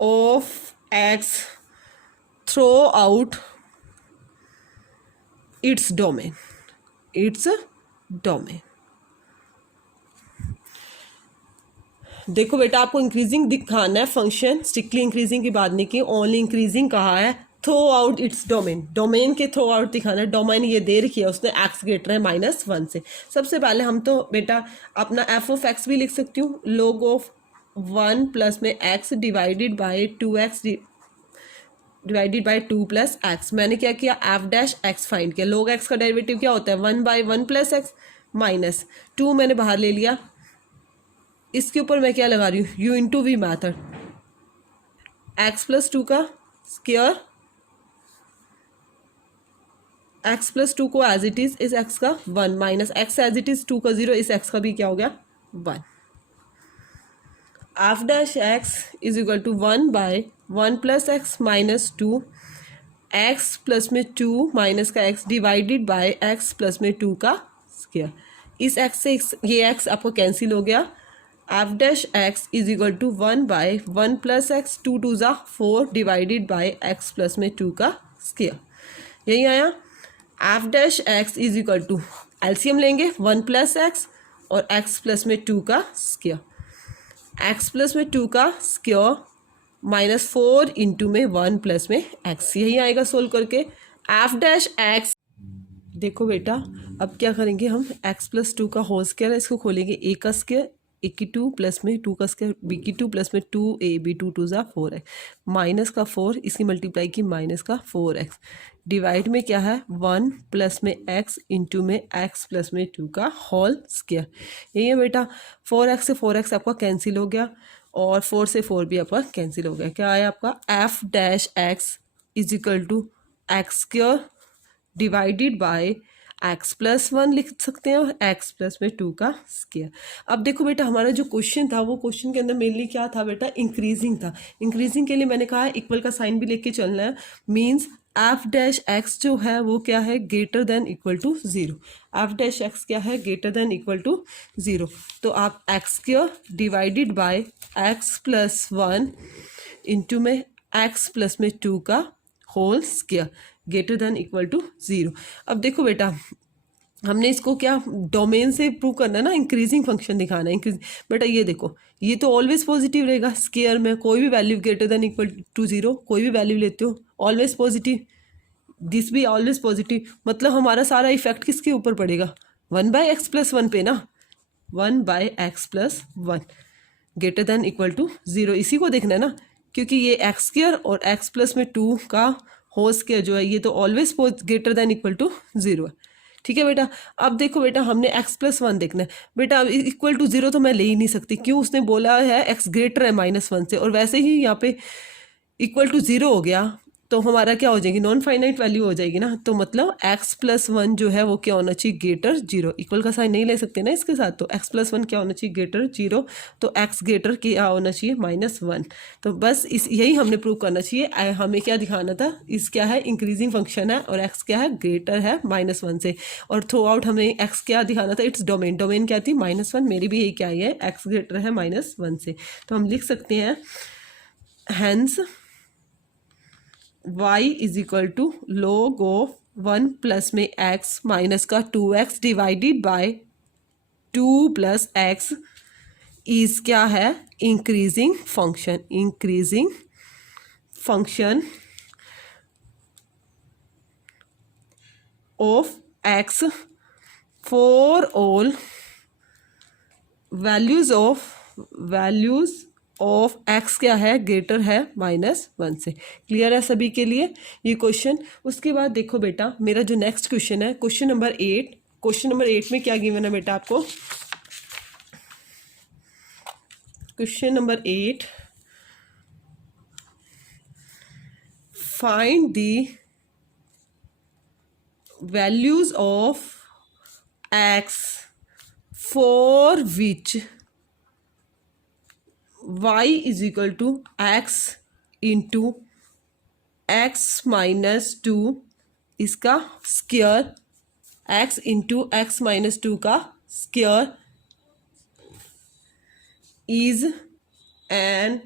of x throughout its domain। देखो बेटा आपको इंक्रीजिंग दिखाना है फंक्शन, स्ट्रिक्टली इंक्रीजिंग की बात नहीं की, ओनली इंक्रीजिंग कहा है थ्रो आउट इट्स डोमेन के थ्रो आउट दिखाना है। डोमेन ये दे रखी है उसने एक्स ग्रेटर है -1 से। सबसे पहले हम तो बेटा अपना एफ ऑफ एक्स भी लिख सकती हूँ, log ऑफ 1 प्लस में x divided by 2x divided by 2 plus x. मैंने क्या किया एफ डैश एक्स फाइंड किया। log एक्स का डेरिवेटिव क्या होता है 1/1 प्लस एक्स माइनस 2 मैंने बाहर ले लिया, इसके ऊपर मैं क्या लगा रही हूँ u into v method, x plus 2 का स्क्वायर, एक्स प्लस 2 को एज इट इज इस एक्स का 1 minus x as it is 2 का 0, इस एक्स का भी क्या हो गया 1। F dash x is equal to 1/1 plus x minus 2 x plus में 2 माइनस का x divided by x plus में 2 का स्क्वायर। इस एक्स से ये एक्स आपको कैंसिल हो गया। F dash x is equal to 1 by 1 plus x 2 2 ज़ा 4 डिवाइडेड बाय एक्स प्लस में 2 का स्क्वायर। यही आया। F dash x is equal to LCM लेंगे 1 प्लस एक्स और एक्स प्लस में 2 का स्क्वायर। एक्स प्लस में 2 का स्क्वायर माइनस 4 इंटू में 1 प्लस में एक्स, यही आएगा सोल्व करके। एफ डैश एक्स देखो बेटा, अब क्या करेंगे हम, एक्स प्लस 2 का होल स्क्वायर है, इसको खोलेंगे ए का स्क्वायर, ए की 2 प्लस में 2 का स्क्वायर, बी की 2 प्लस में 2 ए बी 2 2 ज़ा 4 है, माइनस का 4 इसकी मल्टीप्लाई की माइनस का 4 एक्स, डिवाइड में क्या है 1 प्लस में एक्स इंटू में एक्स प्लस में 2 का होल स्क्वायर। यही है बेटा। 4x से 4x आपका कैंसिल हो गया और 4 से 4 भी आपका कैंसिल हो गया। क्या आया आपका, f dash x is equal to x square divided by x plus 1 लिख सकते हैं और एक्स प्लस में 2 का स्क्वायर। अब देखो बेटा, हमारा जो क्वेश्चन था वो क्वेश्चन के अंदर मेनली क्या था बेटा, इंक्रीजिंग था। इंक्रीजिंग के लिए मैंने कहा है इक्वल का साइन भी लेके चलना है, मीन्स एफ डैश एक्स जो है वो क्या है, greater than equal to 0। F dash x क्या है, ग्रेटर देन इक्वल टू 0। तो आप x square divided by x plus 1 into में एक्स प्लस में 2 का whole square greater than equal to 0। अब देखो बेटा, हमने इसको क्या डोमेन से प्रूव करना है ना, इंक्रीजिंग फंक्शन दिखाना है। इंक्रीज बेटा ये देखो, ये तो ऑलवेज पॉजिटिव रहेगा, स्क्वायर में कोई भी value greater than equal to 0, कोई भी वैल्यू लेते हो ऑलवेज पॉजिटिव, दिस भी ऑलवेज पॉजिटिव, मतलब हमारा सारा इफेक्ट किसके ऊपर पड़ेगा, 1 बाय एक्स प्लस 1 पे ना, 1 by x plus 1 greater than equal to 0, इसी को देखना है ना, क्योंकि ये एक्स स्क्वायर और एक्स प्लस में 2 का होल स्क्वायर जो है ये तो always greater than equal to 0 है। ठीक है बेटा। अब देखो बेटा, हमने एक्स प्लस 1 देखना है बेटा, अब इक्वल टू 0 तो मैं ले ही नहीं सकती, क्यों, उसने बोला है एक्स ग्रेटर है माइनस 1 से, और वैसे ही यहाँ पे इक्वल टू 0 हो गया तो हमारा क्या हो जाएगी, नॉन फाइनाइट वैल्यू हो जाएगी ना, तो मतलब एक्स प्लस 1 जो है वो क्या होना चाहिए, ग्रेटर 0। इक्वल का साइन नहीं ले सकते ना इसके साथ, तो एक्स प्लस 1 क्या होना चाहिए, ग्रेटर 0, तो एक्स ग्रेटर क्या होना चाहिए, -1। तो बस इस यही हमने प्रूव करना चाहिए। हमें क्या दिखाना था, इस क्या है, इंक्रीजिंग फंक्शन है और एक्स क्या है, ग्रेटर है -1 से, और थ्रू आउट हमें एक्स क्या दिखाना था, इट्स डोमेन, डोमेन क्या थी, -1, मेरी भी यही क्या है, एक्स ग्रेटर है -1 से। तो हम लिख सकते हैं hence y is equal to log of 1 plus में x माइनस का 2x divided by 2 plus x is क्या है, increasing function, increasing function of x for all values of x क्या है, ग्रेटर है -1 से। क्लियर है सभी के लिए ये क्वेश्चन। उसके बाद देखो बेटा, मेरा जो नेक्स्ट क्वेश्चन है, क्वेश्चन नंबर 8। क्वेश्चन नंबर 8 में क्या गिवन है बेटा आपको, question number 8, find the values of x for which y is equal to x into x minus 2 इसका square, x into x minus 2 का square is an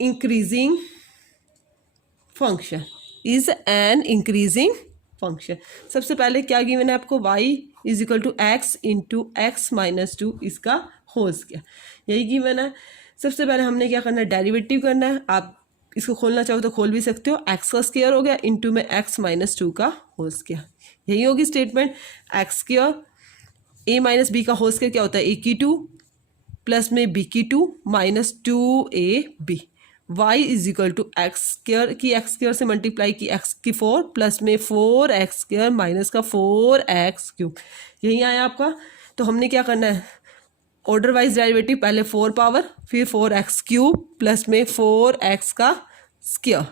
increasing function, is an increasing function. सबसे पहले क्या given है आपको, y is equal to x into x minus 2 इसका whole square, यही given है। सबसे पहले हमने क्या करना है, डेरिवेटिव करना है। आप इसको खोलना चाहो तो खोल भी सकते हो, एक्स का स्क्वायर हो गया इंटू में एक्स माइनस 2 का होल स्क्वायर, यही होगी स्टेटमेंट। एक्स स्क्वायर ए माइनस बी का होल स्क्वायर क्या होता है, ए की 2 प्लस में बी की 2 minus 2ab, y is equal to x square की एक्स स्क्वायर से मल्टीप्लाई की एक्स की 4 प्लस में 4x स्क्वायर माइनस का 4x क्यूब, यही आया आपका। तो हमने क्या करना है, ऑर्डर वाइज डेरिवेटिव, पहले 4 पावर फिर 4x क्यूब प्लस में 4x का स्क्वायर,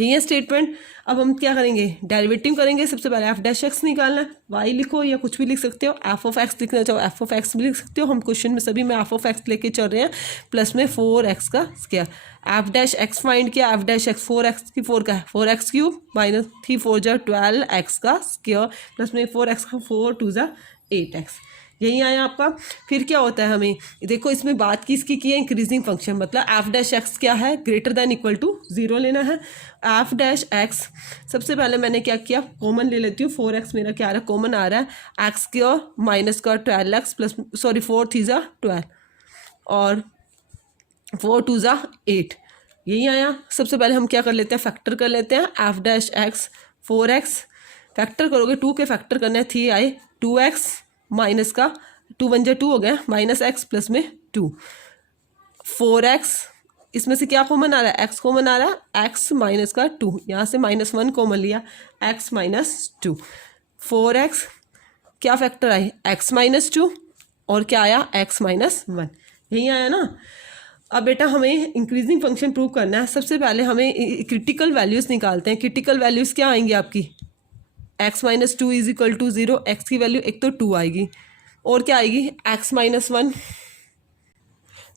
यही है स्टेटमेंट। अब हम क्या करेंगे, डेरिवेटिव करेंगे। सबसे पहले एफ डैश एक्स निकालना है, वाई लिखो या कुछ भी लिख सकते हो, एफ ऑफ एक्स लिखना चाहो एफ ऑफ एक्स भी लिख सकते हो। हम क्वेश्चन में सभी में एफ ऑफ एक्स लेके चल रहे हैं, प्लस में 4x का square. F dash x find किया, एफ डैश एक्स 4x की 4 का है 4x क्यूब माइनस 3 4 जा 12x का स्क्वायर, प्लस में 4x का 4 2 जा 8x। यही आया आपका। फिर क्या होता है, हमें देखो इसमें बात किसकी की है, इंक्रीजिंग फंक्शन, मतलब एफ डैश एक्स क्या है, ग्रेटर दैन इक्वल टू 0 लेना है। एफ डैश एक्स सबसे पहले मैंने क्या किया, कॉमन ले लेती हूँ। 4x मेरा क्या आ रहा है, कॉमन आ रहा है। एक्स का माइनस का 12x प्लस 4 3 जा 12 और 4 2 जा 8, यही आया। सबसे पहले हम क्या कर लेते हैं, फैक्टर कर लेते हैं। F dash x 4x factor करोगे, 2 के फैक्टर करना है, 3 आए 2x माइनस का 2 1 जा 2 हो गया, माइनस x प्लस में 2 4x, इसमें से क्या कॉमन आ रहा है, x कॉमन आ रहा है, x माइनस का 2, यहाँ से -1 कॉमन लिया, x माइनस 2 4x क्या फैक्टर आए, x माइनस 2 और क्या आया, x माइनस 1, यही आया ना। अब बेटा हमें इंक्रीजिंग फंक्शन प्रूव करना है। सबसे पहले हमें क्रिटिकल वैल्यूज़ निकालते हैं। क्रिटिकल वैल्यूज़ क्या आएंगी आपकी, x minus 2 is equal to 0, x की वैल्यू एक तो 2 आएगी और क्या आएगी, x माइनस 1।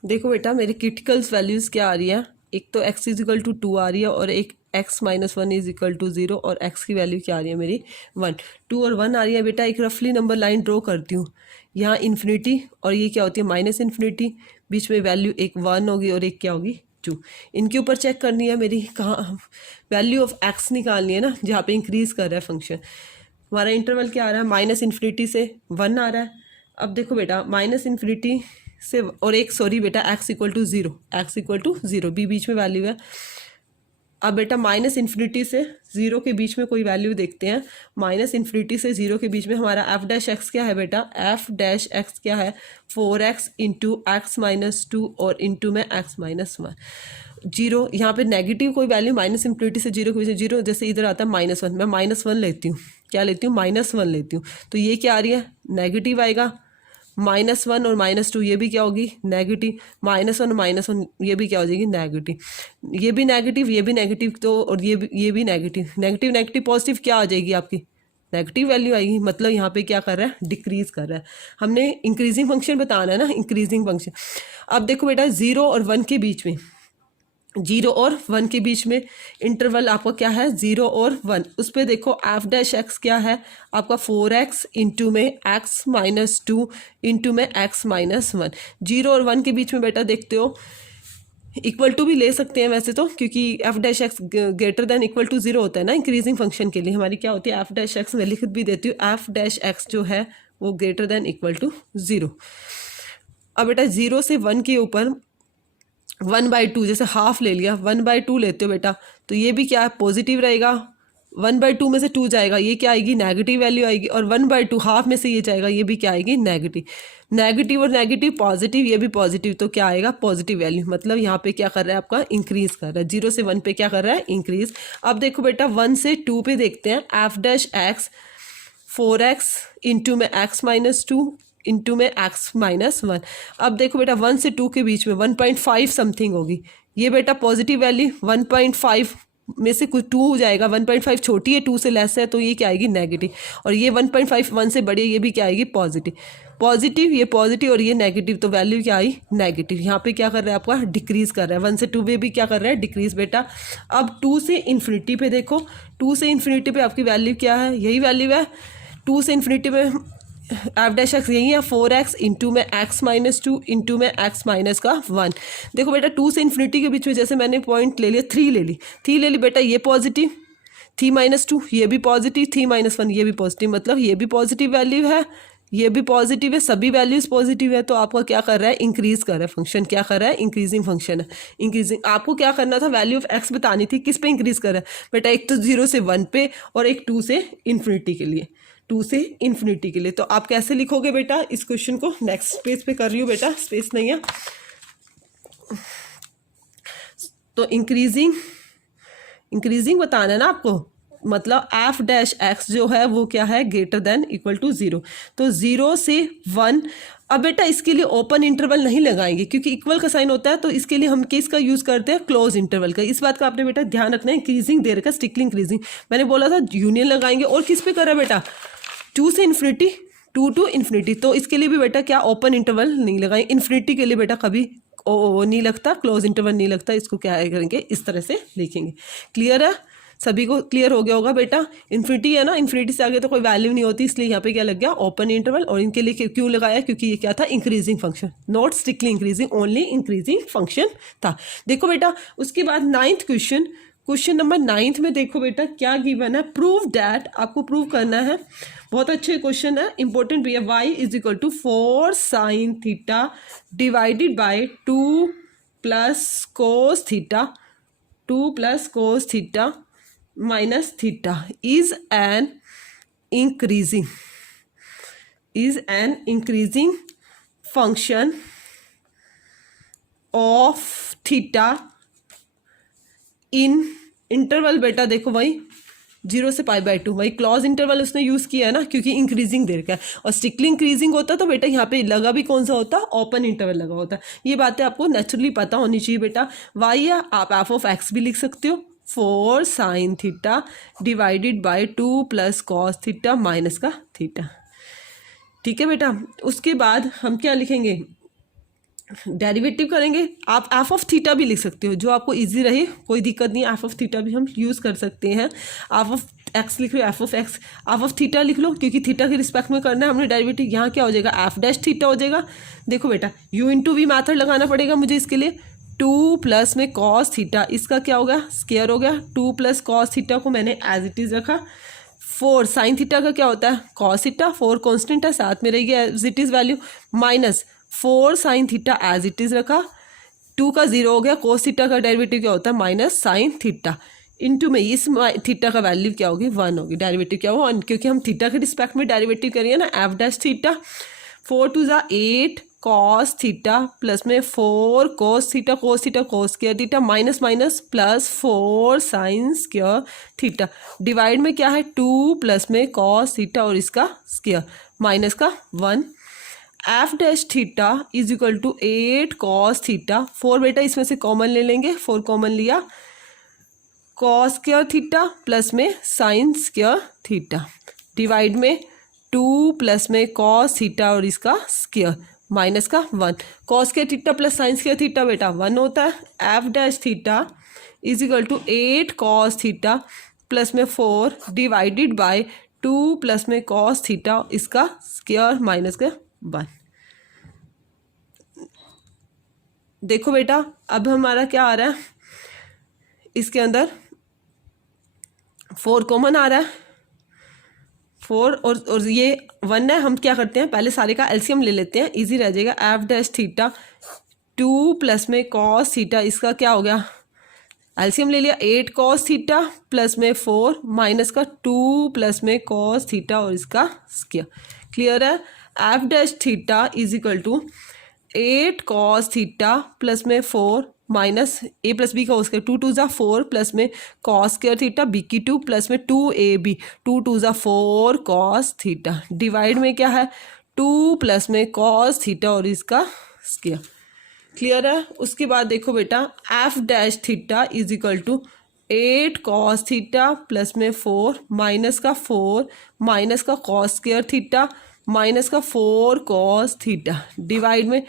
देखो बेटा मेरी क्रिटिकल्स वैल्यूज़ क्या आ रही है, एक तो x इज इक्वल टू 2 आ रही है और एक x minus 1 is equal to 0 और x की वैल्यू क्या आ रही है मेरी 1, 2 और 1 आ रही है। बेटा एक रफली नंबर लाइन ड्रॉ करती हूँ, यहाँ इन्फिनिटी और ये क्या होती है माइनस इन्फिनिटी, बीच में वैल्यू एक 1 होगी और एक क्या होगी 2। इनके ऊपर चेक करनी है मेरी, कहाँ वैल्यू ऑफ x निकालनी है ना, जहाँ पे इंक्रीज कर रहा है फंक्शन। हमारा इंटरवल क्या आ रहा है, माइनस इन्फिनिटी से 1 आ रहा है। अब देखो बेटा माइनस इन्फिनिटी से और एक सॉरी बेटा x equal to 0, x equal to 0 भी बीच में वैल्यू है। अब बेटा माइनस इन्फिनिटी से 0 के बीच में कोई वैल्यू देखते हैं। माइनस इन्फिनिटी से 0 के बीच में हमारा एफ डैश एक्स क्या है बेटा, एफ डैश एक्स क्या है 4x इंटू एक्स माइनस 2 और इंटू में x माइनस 1। 0 यहाँ पे नेगेटिव कोई वैल्यू, माइनस इन्फिनिटी से 0 के बीच में 0, जैसे इधर आता है -1, मैं -1 लेती हूँ, क्या लेती हूँ -1 लेती हूँ, तो ये क्या आ रही है नेगेटिव आएगा। -1 और -2 ये भी क्या होगी नेगेटिव, -1 और -1 ये भी क्या हो जाएगी नेगेटिव, ये भी नेगेटिव, ये भी नेगेटिव, तो और ये भी नेगेटिव, नेगेटिव नेगेटिव पॉजिटिव क्या आ जाएगी आपकी नेगेटिव वैल्यू आएगी। मतलब यहाँ पे क्या कर रहा है, डिक्रीज कर रहा है। हमने इंक्रीजिंग फंक्शन बताना है ना, इंक्रीजिंग फंक्शन। अब देखो बेटा 0 और 1 के बीच में, 0 और 1 के बीच में इंटरवल आपका क्या है 0 और 1, उस पर देखो एफ डैश एक्स क्या है आपका 4x इंटू में x माइनस 2 इंटू में x माइनस 1। 0 और 1 के बीच में बेटा देखते हो इक्वल टू भी ले सकते हैं वैसे तो, क्योंकि f dash x greater than equal to 0 होता है ना इंक्रीजिंग फंक्शन के लिए। हमारी क्या होती है एफ डैश एक्स, मैं लिख भी देती हूँ, एफ डैश एक्स जो है वो ग्रेटर देन इक्वल टू 0। अब बेटा 0 से 1 के ऊपर 1/2 जैसे हाफ ले लिया, 1/2 लेते हो बेटा, तो ये भी क्या है पॉजिटिव रहेगा। 1/2 में से 2 जाएगा, ये क्या आएगी नेगेटिव वैल्यू आएगी, और 1/2 हाफ में से ये जाएगा, ये भी क्या आएगी नेगेटिव। नेगेटिव और नेगेटिव पॉजिटिव, ये भी पॉजिटिव, तो क्या आएगा पॉजिटिव वैल्यू। मतलब यहाँ पे क्या कर रहा है आपका इंक्रीज कर रहा है, 0 से 1 पे क्या कर रहा है इंक्रीज। अब देखो बेटा 1 से 2 पे देखते हैं, f dash x 4x into में x माइनस 2 इंटू में x माइनस 1। अब देखो बेटा 1 से 2 के बीच में 1.5 समथिंग होगी, ये बेटा पॉजिटिव वैल्यू, 1.5 में से कुछ 2 हो जाएगा, 1.5 छोटी है 2 से लेस है, तो ये क्या आएगी नेगेटिव, और ये 1.5 1 से बड़ी है, ये भी क्या आएगी पॉजिटिव। पॉजिटिव ये पॉजिटिव और ये नेगेटिव, तो वैल्यू क्या आई नेगेटिव। यहाँ पे क्या कर रहा है आपका डिक्रीज कर रहा है, 1 से 2 पे भी क्या कर रहा है डिक्रीज बेटा। अब 2 से इन्फिनिटी पे देखो, 2 से इन्फिनिटी पे आपकी वैल्यू क्या है, यही वैल्यू है। 2 से इन्फिनिटी में एफ डैश एक्स यही है 4x इंटू में x माइनस 2 इंटू में x माइनस का 1। देखो बेटा 2 से इन्फिनिटी के बीच में जैसे मैंने पॉइंट ले लिया 3 ले ली बेटा, ये पॉजिटिव 3 माइनस 2 ये भी पॉजिटिव, 3 माइनस 1 ये भी पॉजिटिव, मतलब ये भी पॉजिटिव वैल्यू है, ये भी पॉजिटिव है, सभी वैल्यूज पॉजिटिव है। तो आपका क्या कर रहा है इंक्रीज कर रहा है फंक्शन, क्या कर रहा है इंक्रीजिंग फंक्शन है। इंक्रीजिंग आपको क्या करना था, वैल्यू ऑफ एक्स बतानी थी, किस पे इंक्रीज कर रहा है बेटा, एक तो 0 से 1 पे और एक 2 से इन्फिनिटी के लिए, 2 से इन्फिनिटी के लिए। तो आप कैसे लिखोगे बेटा इस क्वेश्चन को, नेक्स्ट पेज पे कर रही हूँ बेटा, स्पेस नहीं है। तो इंक्रीजिंग बताना है ना आपको, मतलब एफ डैश एक्स जो है वो क्या है, ग्रेटर देन इक्वल टू 0। तो 0 से 1। अब बेटा इसके लिए ओपन इंटरवल नहीं लगाएंगे क्योंकि इक्वल का साइन होता है, तो इसके लिए हम किसका यूज़ करते हैं, क्लोज इंटरवल का। इस बात का आपने बेटा ध्यान रखना है। इंक्रीजिंग दे रखा, स्टिकली इंक्रीजिंग मैंने बोला था यूनियन लगाएंगे। और किस पे करा बेटा, 2 से इन्फिनिटी, 2 टू इन्फिनिटी। तो इसके लिए भी बेटा क्या ओपन इंटरवल नहीं लगाएंगे। इन्फिनिटी के लिए बेटा कभी ओ नहीं लगता, क्लोज इंटरवल नहीं लगता। इसको क्या करेंगे, इस तरह से लिखेंगे। क्लियर है, सभी को क्लियर हो गया होगा बेटा। इन्फिनिटी है ना, इन्फिनिटी से आगे तो कोई वैल्यू नहीं होती, इसलिए यहाँ पे क्या लग गया, ओपन इंटरवल। और इनके लिए क्यों लगाया, क्योंकि ये क्या था, increasing function, not strictly increasing, only increasing function था। देखो बेटा उसके बाद 9th क्वेश्चन, क्वेश्चन नंबर 9 में देखो बेटा क्या गिवन है, प्रूव डैट, आपको प्रूव करना है। बहुत अच्छे क्वेश्चन है, इंपॉर्टेंट भी है। y is equal to 4 sine theta divided by 2 plus cos theta, 2 plus cos theta minus theta is an increasing function of theta in interval. बेटा देखो वही 0 से π/2, वही क्लॉज इंटरवल उसने यूज़ किया है ना, क्योंकि इंक्रीजिंग दे रखा है। और स्ट्रिक्टली इंक्रीजिंग होता तो बेटा यहाँ पे लगा भी कौन सा होता, ओपन इंटरवल लगा होता। ये बातें आपको नेचुरली पता होनी चाहिए बेटा। वाई या आप एफ ऑफ एक्स भी लिख सकते हो, 4 sine theta divided by 2 plus cos theta minus का थीटा। ठीक है बेटा, उसके बाद हम क्या लिखेंगे, डेरिवेटिव करेंगे। आप एफ ऑफ थीटा भी लिख सकते हो, जो आपको इजी रहे, कोई दिक्कत नहीं। एफ ऑफ थीटा भी हम यूज़ कर सकते हैं। एफ ऑफ एक्स लिख लो, f of x, f of theta लिख लो, क्योंकि थीटा के रिस्पेक्ट में करना है हमने डेरिवेटिव। यहाँ क्या हो जाएगा, एफ डैश थीटा हो जाएगा। देखो बेटा यू इंटू वी मैथड लगाना पड़ेगा मुझे इसके लिए। 2 प्लस में कॉस थीटा, इसका क्या हो गया, स्क्वायर हो गया। 2 प्लस कॉस थीटा को मैंने एज इट इज़ रखा। 4 साइन थीटा का क्या होता है, कॉस थीटा, 4 कॉन्स्टेंट है, साथ में रहेगी as it is value, minus 4 sine theta as it is रखा। 2 का 0 हो गया। कोस थीटा का डेरिवेटिव क्या होता है, माइनस साइन थीटा, इनटू में इस थीटा का वैल्यू क्या होगी, 1 होगी। डेरिवेटिव क्या होगा 1, क्योंकि हम थीटा के रिस्पेक्ट में डेरिवेटिव करिए ना, एफ डैश थीटा। 4 2 ज़ा 8 कॉस थीटा प्लस में 4 cos theta, cos theta cos square theta, minus minus plus 4 sign square theta. Divide में क्या है, 2 प्लस में कॉस थीटा और इसका स्क्वायर माइनस का 1। F dash theta is equal to 8 cos theta. 4 बेटा इसमें से कॉमन ले लेंगे, 4 कॉमन लिया, कॉस स्क्वायर थीटा प्लस में साइन स्क्वायर थीटा, डिवाइड में 2 प्लस में कॉस थीटा और इसका स्क्वायर माइनस का 1। Cos square theta plus sine square theta बेटा 1 होता है। F dash theta is equal to 8 cos theta plus में 4 डिवाइडेड बाय 2 प्लस में कॉस थीटा, इसका स्क्वायर माइनस का 1। देखो बेटा अब हमारा क्या आ रहा है, इसके अंदर 4 कॉमन आ रहा है, 4 और ये 1 है। हम क्या करते हैं, पहले सारे का एलसीएम ले लेते हैं, इजी रह जाएगा। एफ डैश थीटा 2 प्लस में कॉस थीटा, इसका क्या हो गया, एलसीएम ले लिया, 8 कॉस थीटा प्लस में 4 माइनस का 2 प्लस में कॉस थीटा और इसका स्क्वायर। क्लियर है। F dash theta is equal to 8 cos theta plus में 4 माइनस ए प्लस बी का हो स्क्वायर, 2 2 ज़ा 4 प्लस में कॉस स्क्वायर थीटा बी की 2 प्लस में 2ab, 2 2 ज़ा 4 कॉस थीटा, डिवाइड में क्या है 2 प्लस में कॉस थीटा और इसका स्क्वायर। क्लियर है। उसके बाद देखो बेटा f dash theta is equal to 8 cos theta plus में 4 माइनस का 4 माइनस का कॉस स्क्वायर थीटा माइनस का 4 कॉस थीटा, डिवाइड में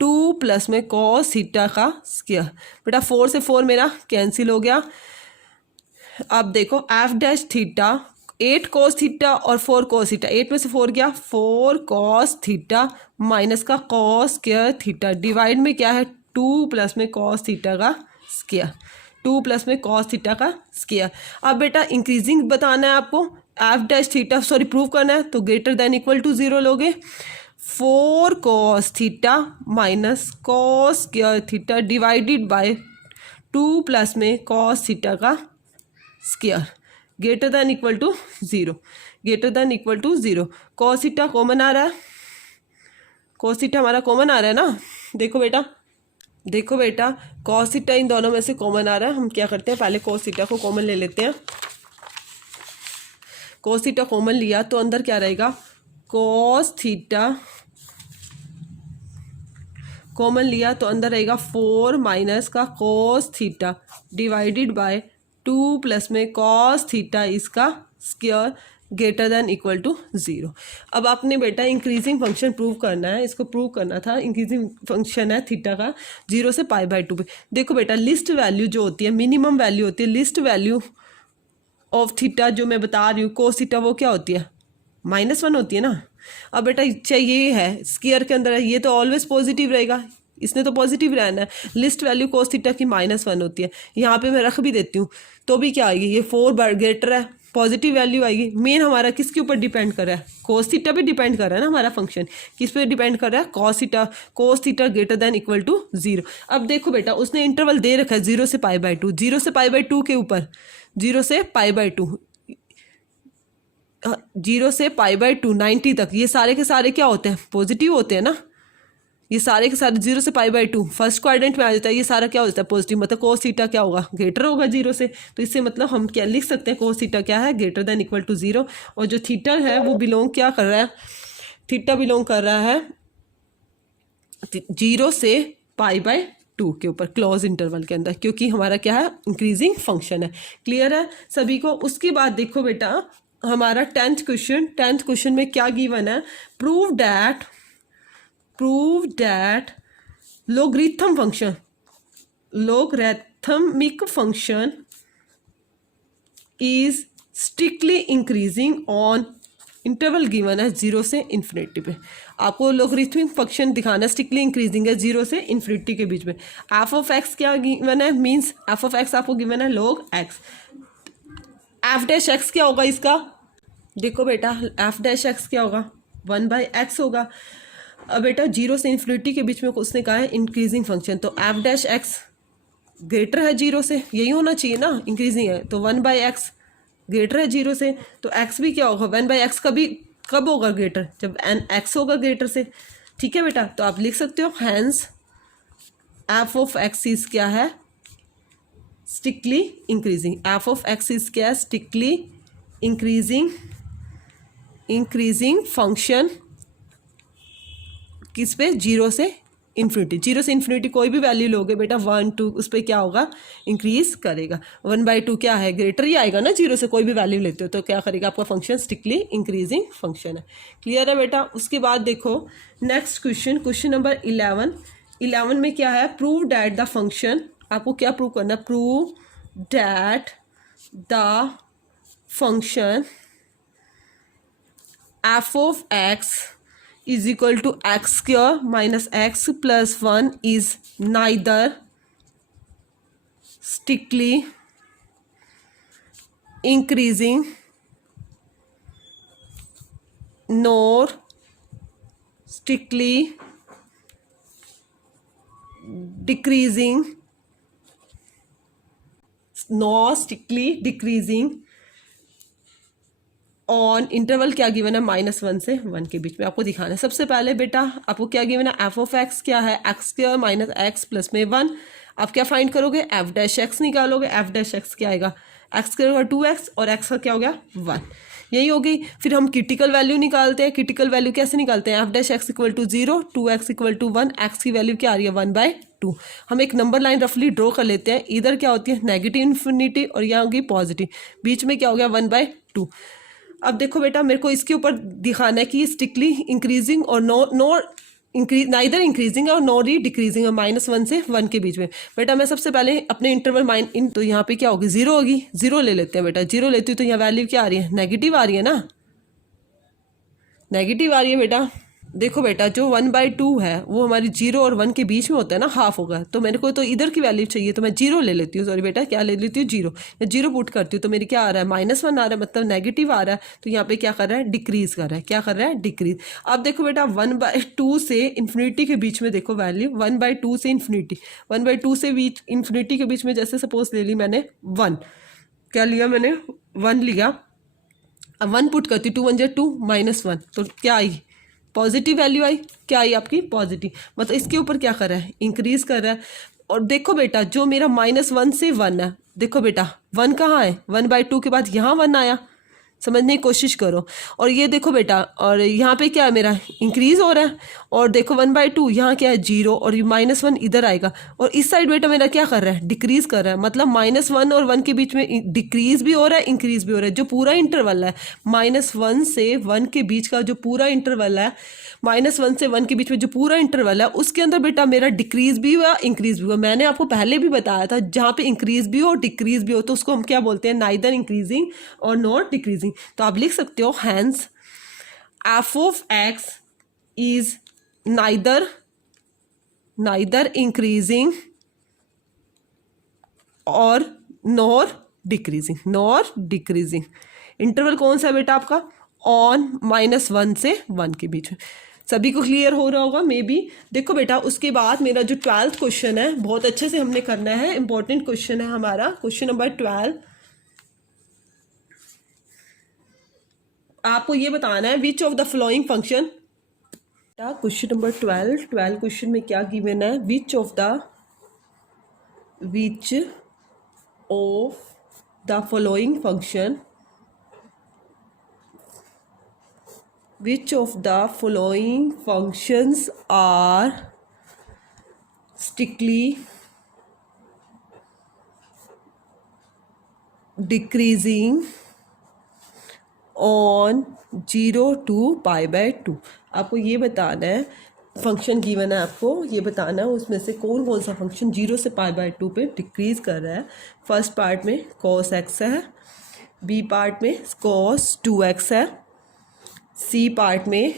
2 प्लस में कॉस थीटा का स्क्वायर। बेटा 4 से 4 मेरा कैंसिल हो गया। अब देखो F dash theta 8 cos theta और 4 कॉस थीटा, 8 में से 4 गया, 4 कॉस थीटा माइनस का कॉस स्क्वायर थीटा, डिवाइड में क्या है 2 प्लस में कॉस थीटा का स्क्वायर, 2 प्लस में कॉस थीटा का स्क्वायर। अब बेटा इंक्रीजिंग बताना है आपको, F dash theta sorry prove करना है, तो ग्रेटर देन इक्वल टू 0 लोगे। 4 cos theta minus cos square theta divided by 2 plus में कॉस थीटा का square, greater than equal to 0, greater than equal to 0। Cos theta common आ रहा है, cos theta हमारा कॉमन आ रहा है ना। देखो बेटा, देखो बेटा कॉस थीटा इन दोनों में से कॉमन आ रहा है। हम क्या करते हैं, पहले कॉस थीटा को कॉमन ले लेते हैं। कोस थीटा कॉमन लिया तो अंदर क्या रहेगा, कोस थीटा कॉमन लिया तो अंदर रहेगा 4 माइनस का cos theta divided by 2 plus में कॉस थीटा इसका square greater than equal to 0। अब आपने बेटा इंक्रीजिंग फंक्शन प्रूव करना है, इसको प्रूव करना था। इंक्रीजिंग फंक्शन है थीटा का 0 से π/2 पे। देखो बेटा लिस्ट वैल्यू जो होती है, मिनिमम वैल्यू होती है, लिस्ट वैल्यू ऑफ थीटा जो मैं बता रही हूँ कोस थीटा, वो क्या होती है, -1 होती है ना। अब बेटा चाहिए है स्क्वायर के अंदर है, ये तो ऑलवेज पॉजिटिव रहेगा, इसने तो पॉजिटिव रहना है। लिस्ट वैल्यू कोस थीटा की -1 होती है, यहाँ पे मैं रख भी देती हूँ तो भी क्या आएगी, ये 4 ग्रेटर है, पॉजिटिव वैल्यू आएगी। मेन हमारा किसके ऊपर डिपेंड कर रहा है, कोस थीटा पे डिपेंड कर रहा है ना हमारा फंक्शन, किस पे डिपेंड कर रहा है, cos theta greater than equal to 0। अब देखो बेटा उसने इंटरवल दे रखा है 0 से π/2, 0 से π/2 के ऊपर 0 से π/2, 0 से π/2 90 तक, ये सारे के सारे क्या होते हैं, पॉजिटिव होते हैं ना। ये सारे के सारे 0 से π/2 फर्स्ट क्वाड्रेंट में आ जाता है, ये सारा क्या होता है, पॉजिटिव, मतलब कोस थीटा क्या होगा, ग्रेटर होगा 0 से। तो इससे मतलब हम क्या लिख सकते हैं, कोस थीटा क्या है, ग्रेटर देन इक्वल टू 0। और जो थीटा है वो बिलोंग क्या कर रहा है, थीटा बिलोंग कर रहा है 0 से π/2 के ऊपर क्लोज इंटरवल के अंदर, क्योंकि हमारा क्या है, इंक्रीजिंग फंक्शन है। क्लियर है सभी को। उसके बाद देखो बेटा हमारा 10th क्वेश्चन में क्या गिवन है, prove that logarithmic function is strictly increasing on interval given है 0 से इन्फिनिटी पे। आपको लोगरिथमिक फंक्शन दिखाना है, स्ट्रिक्टली इंक्रीजिंग है 0 से इन्फिनिटी के बीच में। एफ ऑफ एक्स क्या गिवन है, मीन्स एफ ऑफ एक्स आपको गिवन है log x। F dash x क्या होगा इसका, देखो बेटा एफ डैश एक्स क्या होगा, 1/x होगा। अब बेटा 0 से इन्फिनिटी के बीच में उसने कहा है इंक्रीजिंग फंक्शन, तो एफ डैश एक्स ग्रेटर है 0 से, यही होना चाहिए ना, इंक्रीजिंग है तो 1/x ग्रेटर है 0 से, तो x भी क्या होगा, 1/x का भी कब होगा ग्रेटर, जब x होगा ग्रेटर से। ठीक है बेटा, तो आप लिख सकते हो hence f of x is क्या है, strictly increasing. F of x is क्या है, स्ट्रिक्टली इंक्रीजिंग फंक्शन किस पे, 0 से इन्फिनिटी। 0 से इन्फिनिटी कोई भी वैल्यू लोगे बेटा 1 2 उस पर क्या होगा, इंक्रीज करेगा। 1/2 क्या है, ग्रेटर ही आएगा ना 0 से, कोई भी वैल्यू लेते हो तो क्या करेगा, आपका फंक्शन स्ट्रिक्टली इंक्रीजिंग फंक्शन है। क्लियर है बेटा। उसके बाद देखो नेक्स्ट क्वेश्चन नंबर 11 में क्या है, प्रूव डैट द फंक्शन, आपको क्या प्रूव करना है, prove that the function f of x is equal to x square minus x plus 1 is neither strictly increasing nor strictly decreasing on interval क्या given है, -1 से 1 के बीच में। आपको दिखाना है सबसे पहले बेटा आपको क्या गिवन है, एफ ऑफ एक्स क्या है, x square minus x plus में 1। आप क्या फाइंड करोगे, एफ डैश एक्स निकालोगे। एफ डैश एक्स क्या आएगा, एक्स स्क्वायर का 2x और एक्स का क्या हो गया 1, यही होगी। फिर हम क्रिटिकल वैल्यू निकालते हैं। क्रिटिकल वैल्यू कैसे निकालते हैं, f dash x equal to 0, 2x equal to 1, x की वैल्यू क्या आ रही है 1/2। हम एक नंबर लाइन रफली ड्रॉ कर लेते हैं, इधर क्या होती है नेगेटिव इन्फिनिटी और यहाँ होगी पॉजिटिव, बीच में क्या हो गया 1/2। अब देखो बेटा मेरे को इसके ऊपर दिखाना है कि स्ट्रिक्टली इंक्रीजिंग और नाइदर इंक्रीजिंग और नॉर ही डिक्रीजिंग है, -1 से 1 के बीच में। बेटा मैं सबसे पहले अपने इंटरवल तो यहाँ पे क्या होगी 0 होगी, 0 ले लेते हैं बेटा। 0 लेती हूँ तो यहाँ वैल्यू क्या आ रही है, नेगेटिव आ रही है ना, नेगेटिव आ रही है बेटा। देखो बेटा जो 1/2 है वो हमारी 0 और 1 के बीच में होता है ना, हाफ होगा, तो मेरे को तो इधर की वैल्यू चाहिए तो मैं 0 ले लेती हूँ। सॉरी बेटा क्या ले लेती हूँ 0, या 0 पुट करती हूँ तो मेरी क्या आ रहा है -1 आ रहा है, मतलब नेगेटिव आ रहा है। तो यहाँ पे क्या कर रहा है, डिक्रीज कर रहा है। क्या कर रहा है, डिक्रीज। अब देखो बेटा 1/2 से इन्फिनिटी के बीच में देखो वैल्यू 1/2 से इन्फिनिटी, 1/2 से इन्फिनिटी के बीच में जैसे सपोज ले ली मैंने 1, क्या लिया मैंने 1 लिया। अब 1 पुट करती 2 1 जा 2 -1, तो क्या आई पॉजिटिव वैल्यू आई, क्या आई आपकी पॉजिटिव, मतलब इसके ऊपर क्या कर रहा है, इंक्रीज कर रहा है। और देखो बेटा जो मेरा -1 से 1 है, देखो बेटा 1 कहाँ है, 1/2 के बाद यहाँ 1 आया, समझने की कोशिश करो। और ये देखो बेटा, और यहाँ पे क्या है मेरा इंक्रीज हो रहा है, और देखो 1/2 यहाँ क्या है 0, और ये -1 इधर आएगा, और इस साइड बेटा मेरा क्या कर रहा है डिक्रीज कर रहा है, मतलब -1 और 1 के बीच में डिक्रीज भी हो रहा है, इंक्रीज भी हो रहा है। जो पूरा इंटरवल है -1 से 1 के बीच का जो पूरा इंटरवल है, -1 से 1 के बीच में जो पूरा इंटरवल है उसके अंदर बेटा मेरा डिक्रीज भी हुआ इंक्रीज भी हुआ। मैंने आपको पहले भी बताया था जहाँ पे इंक्रीज भी हो डिक्रीज भी हो तो उसको हम क्या बोलते हैं, नाइदर इंक्रीजिंग और नॉट डिक्रीजिंग। तो आप लिख सकते हो hence f of x is neither increasing और नॉर डिक्रीजिंग। इंटरवल कौन सा है बेटा आपका, ऑन -1 से 1 के बीच में। सभी को क्लियर हो रहा होगा मे बी। देखो बेटा उसके बाद मेरा जो 12th क्वेश्चन है बहुत अच्छे से हमने करना है, इंपॉर्टेंट क्वेश्चन है हमारा, क्वेश्चन नंबर 12। आपको ये बताना है which of the following function, question number 12 question में क्या गिवन है, which of the following function, which of the following functions are strictly decreasing on 0 to π/2। आपको ये बताना है, फंक्शन गिवन है आपको ये बताना है उसमें से कौन कौन सा फंक्शन 0 से π/2 पे डिक्रीज कर रहा है। फर्स्ट पार्ट में cos x है, बी पार्ट में cos 2x है, सी पार्ट में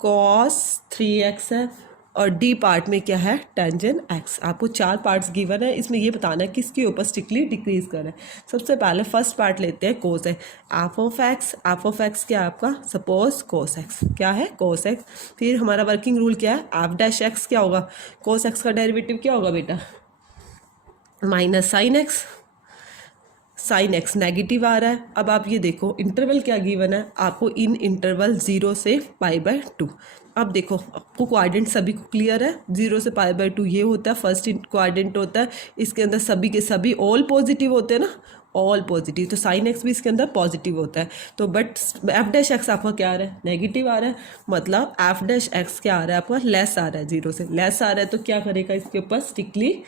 cos 3x है, और डी पार्ट में क्या है टेंजेंट x। आपको 4 पार्ट्स गिवन है, इसमें ये बताना है किसके ऊपर स्ट्रिक्टली डिक्रीज कर रहा है। सबसे पहले फर्स्ट पार्ट लेते हैं cos है, एफ ऑफ एक्स क्या है आपका, सपोज cos x क्या है cos x। फिर हमारा वर्किंग रूल क्या है, f'(x) क्या होगा, cos x का डेरिवेटिव क्या होगा बेटा sin x नेगेटिव आ रहा है। अब आप ये देखो इंटरवल क्या गिवन है आपको, इन इंटरवल 0 से π/2। अब देखो आपको क्वाड्रेंट सभी को क्लियर है, 0 से π/2 ये होता है फर्स्ट क्वाड्रेंट होता है, इसके अंदर सभी के सभी ऑल पॉजिटिव होते हैं ना, ऑल पॉजिटिव, तो sin x भी इसके अंदर पॉजिटिव होता है। तो बट f'(x) आपका क्या आ रहा है नेगेटिव आ रहा है, मतलब f'(x) क्या आ रहा है आपका लेस आ रहा है, 0 से लेस आ रहा है। तो क्या करेगा इसके ऊपर स्ट्रिक्टली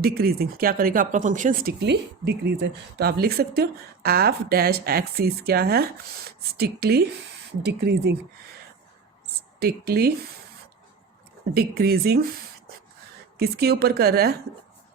डिक्रीजिंग, क्या करेगा आपका फंक्शन स्ट्रिक्टली डिक्रीज है। तो आप लिख सकते हो f'(x) क्या है स्ट्रिक्टली डिक्रीजिंग किसके ऊपर कर रहा है,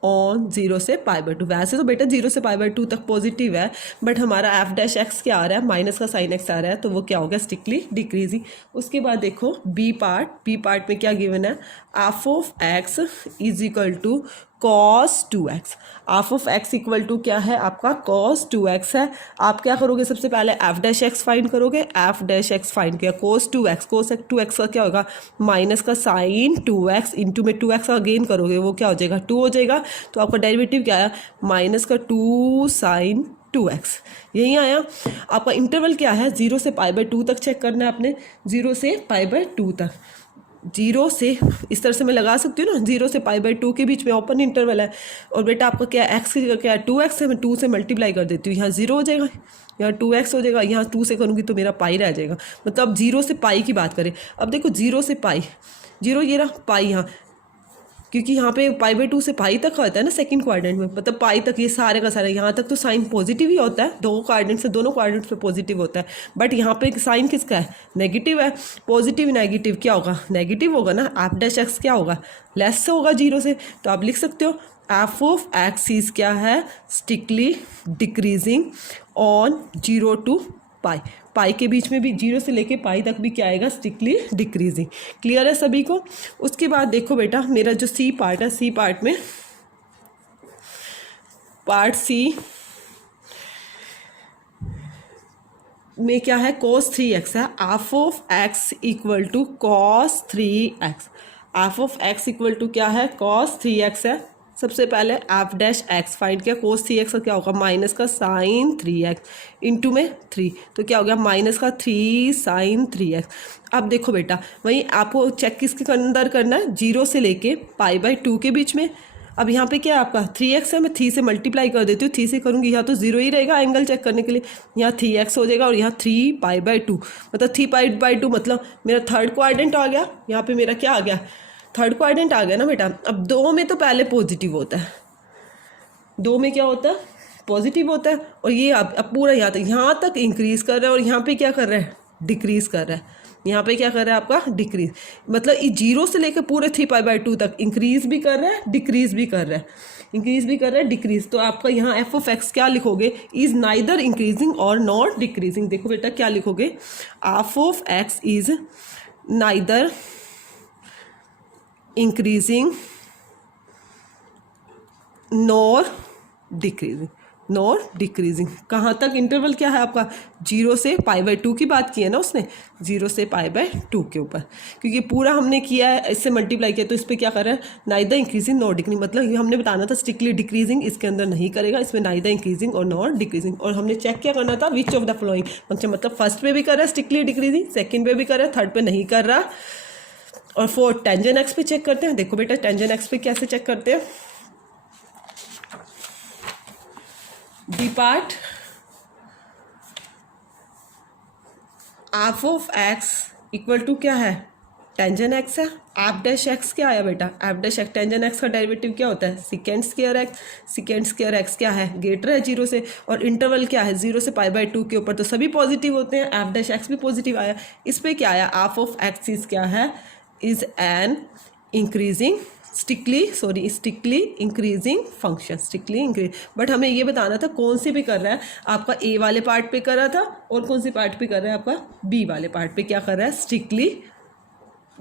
ऑन 0 से π/2। वैसे तो बेटा 0 से π/2 तक पॉजिटिव है, बट हमारा f'(x) क्या आ रहा है माइनस का sin x आ रहा है, तो वो क्या हो गया स्ट्रिक्टली डिक्रीजिंग। उसके बाद देखो बी पार्ट में क्या गिवन है, f of x is equal to cos 2x। f of x equal to क्या है आपका cos 2x है। आप क्या करोगे सबसे पहले f'(x) फाइंड करोगे, f'(x) फाइंड किया, cos 2x का क्या होगा माइनस का sin 2x, इंटू में 2x का गेन करोगे वो क्या हो जाएगा 2 हो जाएगा। तो आपका डेरिवेटिव क्या आया माइनस का 2 sin 2x, यही आया। आपका इंटरवल क्या है 0 से π/2 तक चेक करना है आपने, 0 से π/2 तक, 0 से इस तरह से मैं लगा सकती हूँ ना, 0 से π/2 के बीच में ओपन इंटरवल है। और बेटा आपका क्या है एक्स क्या है 2x है, मैं 2 से मल्टीप्लाई कर देती हूँ, यहाँ 0 हो जाएगा, यहाँ 2x हो जाएगा, यहाँ 2 से करूँगी तो मेरा पाई रह जाएगा। मतलब 0 से पाई की बात करें, अब देखो 0 से पाई, 0 ये रहा पाई यहाँ, क्योंकि यहाँ पे π/2 से पाई तक होता है ना सेकंड क्वाड्रेंट में, मतलब पाई तक ये सारे का सारा यहाँ तक तो साइन पॉजिटिव ही होता है, दोनों क्वाड्रेंट्स पे पॉजिटिव होता है। बट यहाँ पे साइन किसका है नेगेटिव है, पॉजिटिव नेगेटिव क्या होगा नेगेटिव होगा ना, f'(x) क्या होगा लेस होगा 0 से। तो आप लिख सकते हो f ऑफ x क्या है स्ट्रिक्टली डिक्रीजिंग ऑन 0 to पाई के बीच में भी 0 से लेके पाई तक भी क्या आएगा स्ट्रिक्टली डिक्रीजिंग। क्लियर है सभी को। उसके बाद देखो बेटा मेरा जो सी पार्ट है, सी पार्ट में पार्ट सी में क्या है cos 3x है, f of x equal to cos 3x, f of x equal to क्या है cos 3x है। सबसे पहले f'(x) फाइंड किया, cos 3x का क्या होगा माइनस का sin 3x, इंटू में 3, तो क्या हो गया माइनस का 3 sin 3x। अब देखो बेटा वही आपको चेक किसके अंदर करना है 0 से लेके π/2 के बीच में, अब यहाँ पे क्या है आपका 3x है, मैं 3 से मल्टीप्लाई कर देती हूँ, 3 से करूँगी यहाँ तो 0 ही रहेगा एंगल चेक करने के लिए, यहाँ 3x हो जाएगा और यहाँ 3π/2 मतलब 3π/2 मतलब मेरा थर्ड क्वाड्रेंट आ गया। यहाँ पे मेरा क्या आ गया, थर्ड क्वाड्रेंट आ गया ना बेटा। अब 2 में तो पहले पॉजिटिव होता है, 2 में क्या होता है, पॉजिटिव होता है, और ये अब पूरा यहाँ तक इंक्रीज़ कर रहा है और यहाँ पे क्या कर रहा है, डिक्रीज़ कर रहा है। यहाँ पे क्या कर रहा है आपका, डिक्रीज, मतलब ये 0 से लेकर पूरे 3π/2 तक इंक्रीज़ भी कर रहा है, डिक्रीज़ भी कर रहा है, इंक्रीज़ भी कर रहा है, डिक्रीज़। तो आपका यहाँ f(x) क्या लिखोगे, इज़ नाइदर इंक्रीजिंग और नॉट डिक्रीजिंग। देखो बेटा क्या लिखोगे, f(x) is neither increasing nor decreasing, nor decreasing. कहाँ तक इंटरवल क्या है आपका, 0 से π/2 की बात की है ना उसने, 0 से π/2 के ऊपर, क्योंकि पूरा हमने किया है, इससे मल्टीप्लाई किया, तो इस पर क्या कर रहा है, नाइदर इंक्रीजिंग नॉर डिक्रीजिंग। मतलब ये हमने बताना था स्ट्रिक्टली डिक्रीजिंग इसके अंदर नहीं करेगा, इसमें नाइदर इंक्रीजिंग और नॉर डिक्रीजिंग। और हमने चेक क्या करना था, which of the following function, मतलब फर्स्ट पे भी कर रहा है स्ट्रिक्टली डिक्रीजिंग, सेकेंड पे भी कर रहा है, थर्ड पे नहीं कर रहा, और फोर्थ टेंजेंट एक्स पे चेक करते हैं। देखो बेटा टेंजेंट एक्स पे कैसे चेक करते हैं, D part f(x) equal to क्या है, टेंजेंट एक्स है, f'(x) क्या आया बेटा, f'(x), टेंजेंट एक्स का डेरिवेटिव क्या होता है, second square x, second square x क्या है, ग्रेटर है 0 से, और इंटरवल क्या है 0 से π/2 के ऊपर, तो सभी पॉजिटिव होते हैं, f'(x) भी पॉजिटिव आया। इस पर क्या आया, f(x) इज क्या है, is an increasing strictly increasing function, strictly increase. But हमें ये बताना था कौन से पे कर रहा है, आपका ए वाले पार्ट पे कर रहा था, और कौन से पार्ट पे कर रहा है आपका बी वाले पार्ट पे क्या कर रहा है, स्टिकली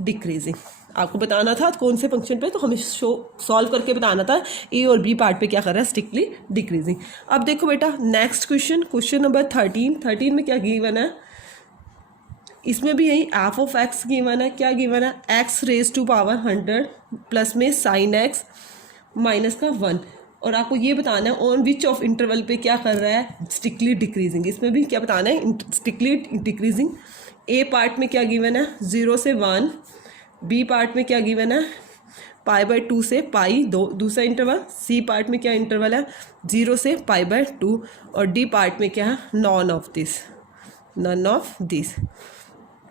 डिक्रीजिंग। आपको बताना था कौन से फंक्शन पे, तो हमें सॉल्व करके बताना था ए और बी पार्ट पे क्या कर रहा है, स्टिकली डिक्रीजिंग। अब देखो बेटा नेक्स्ट क्वेश्चन नंबर 13 में क्या गिवन है, इसमें भी यही f(x) गिवन है, क्या गिवन है, x⁻100 प्लस में sin x माइनस का 1, और आपको ये बताना है ऑन विच ऑफ इंटरवल पे क्या कर रहा है, स्ट्रिक्टली डिक्रीजिंग। इसमें भी क्या बताना है, स्ट्रिक्टली डिक्रीजिंग। ए पार्ट में क्या गिवन है, 0 से 1, बी पार्ट में क्या गिवन है, π/2 से पाई, दूसरा इंटरवल, सी पार्ट में क्या इंटरवल है, 0 से π/2, और डी पार्ट में क्या है, नॉन ऑफ दिस।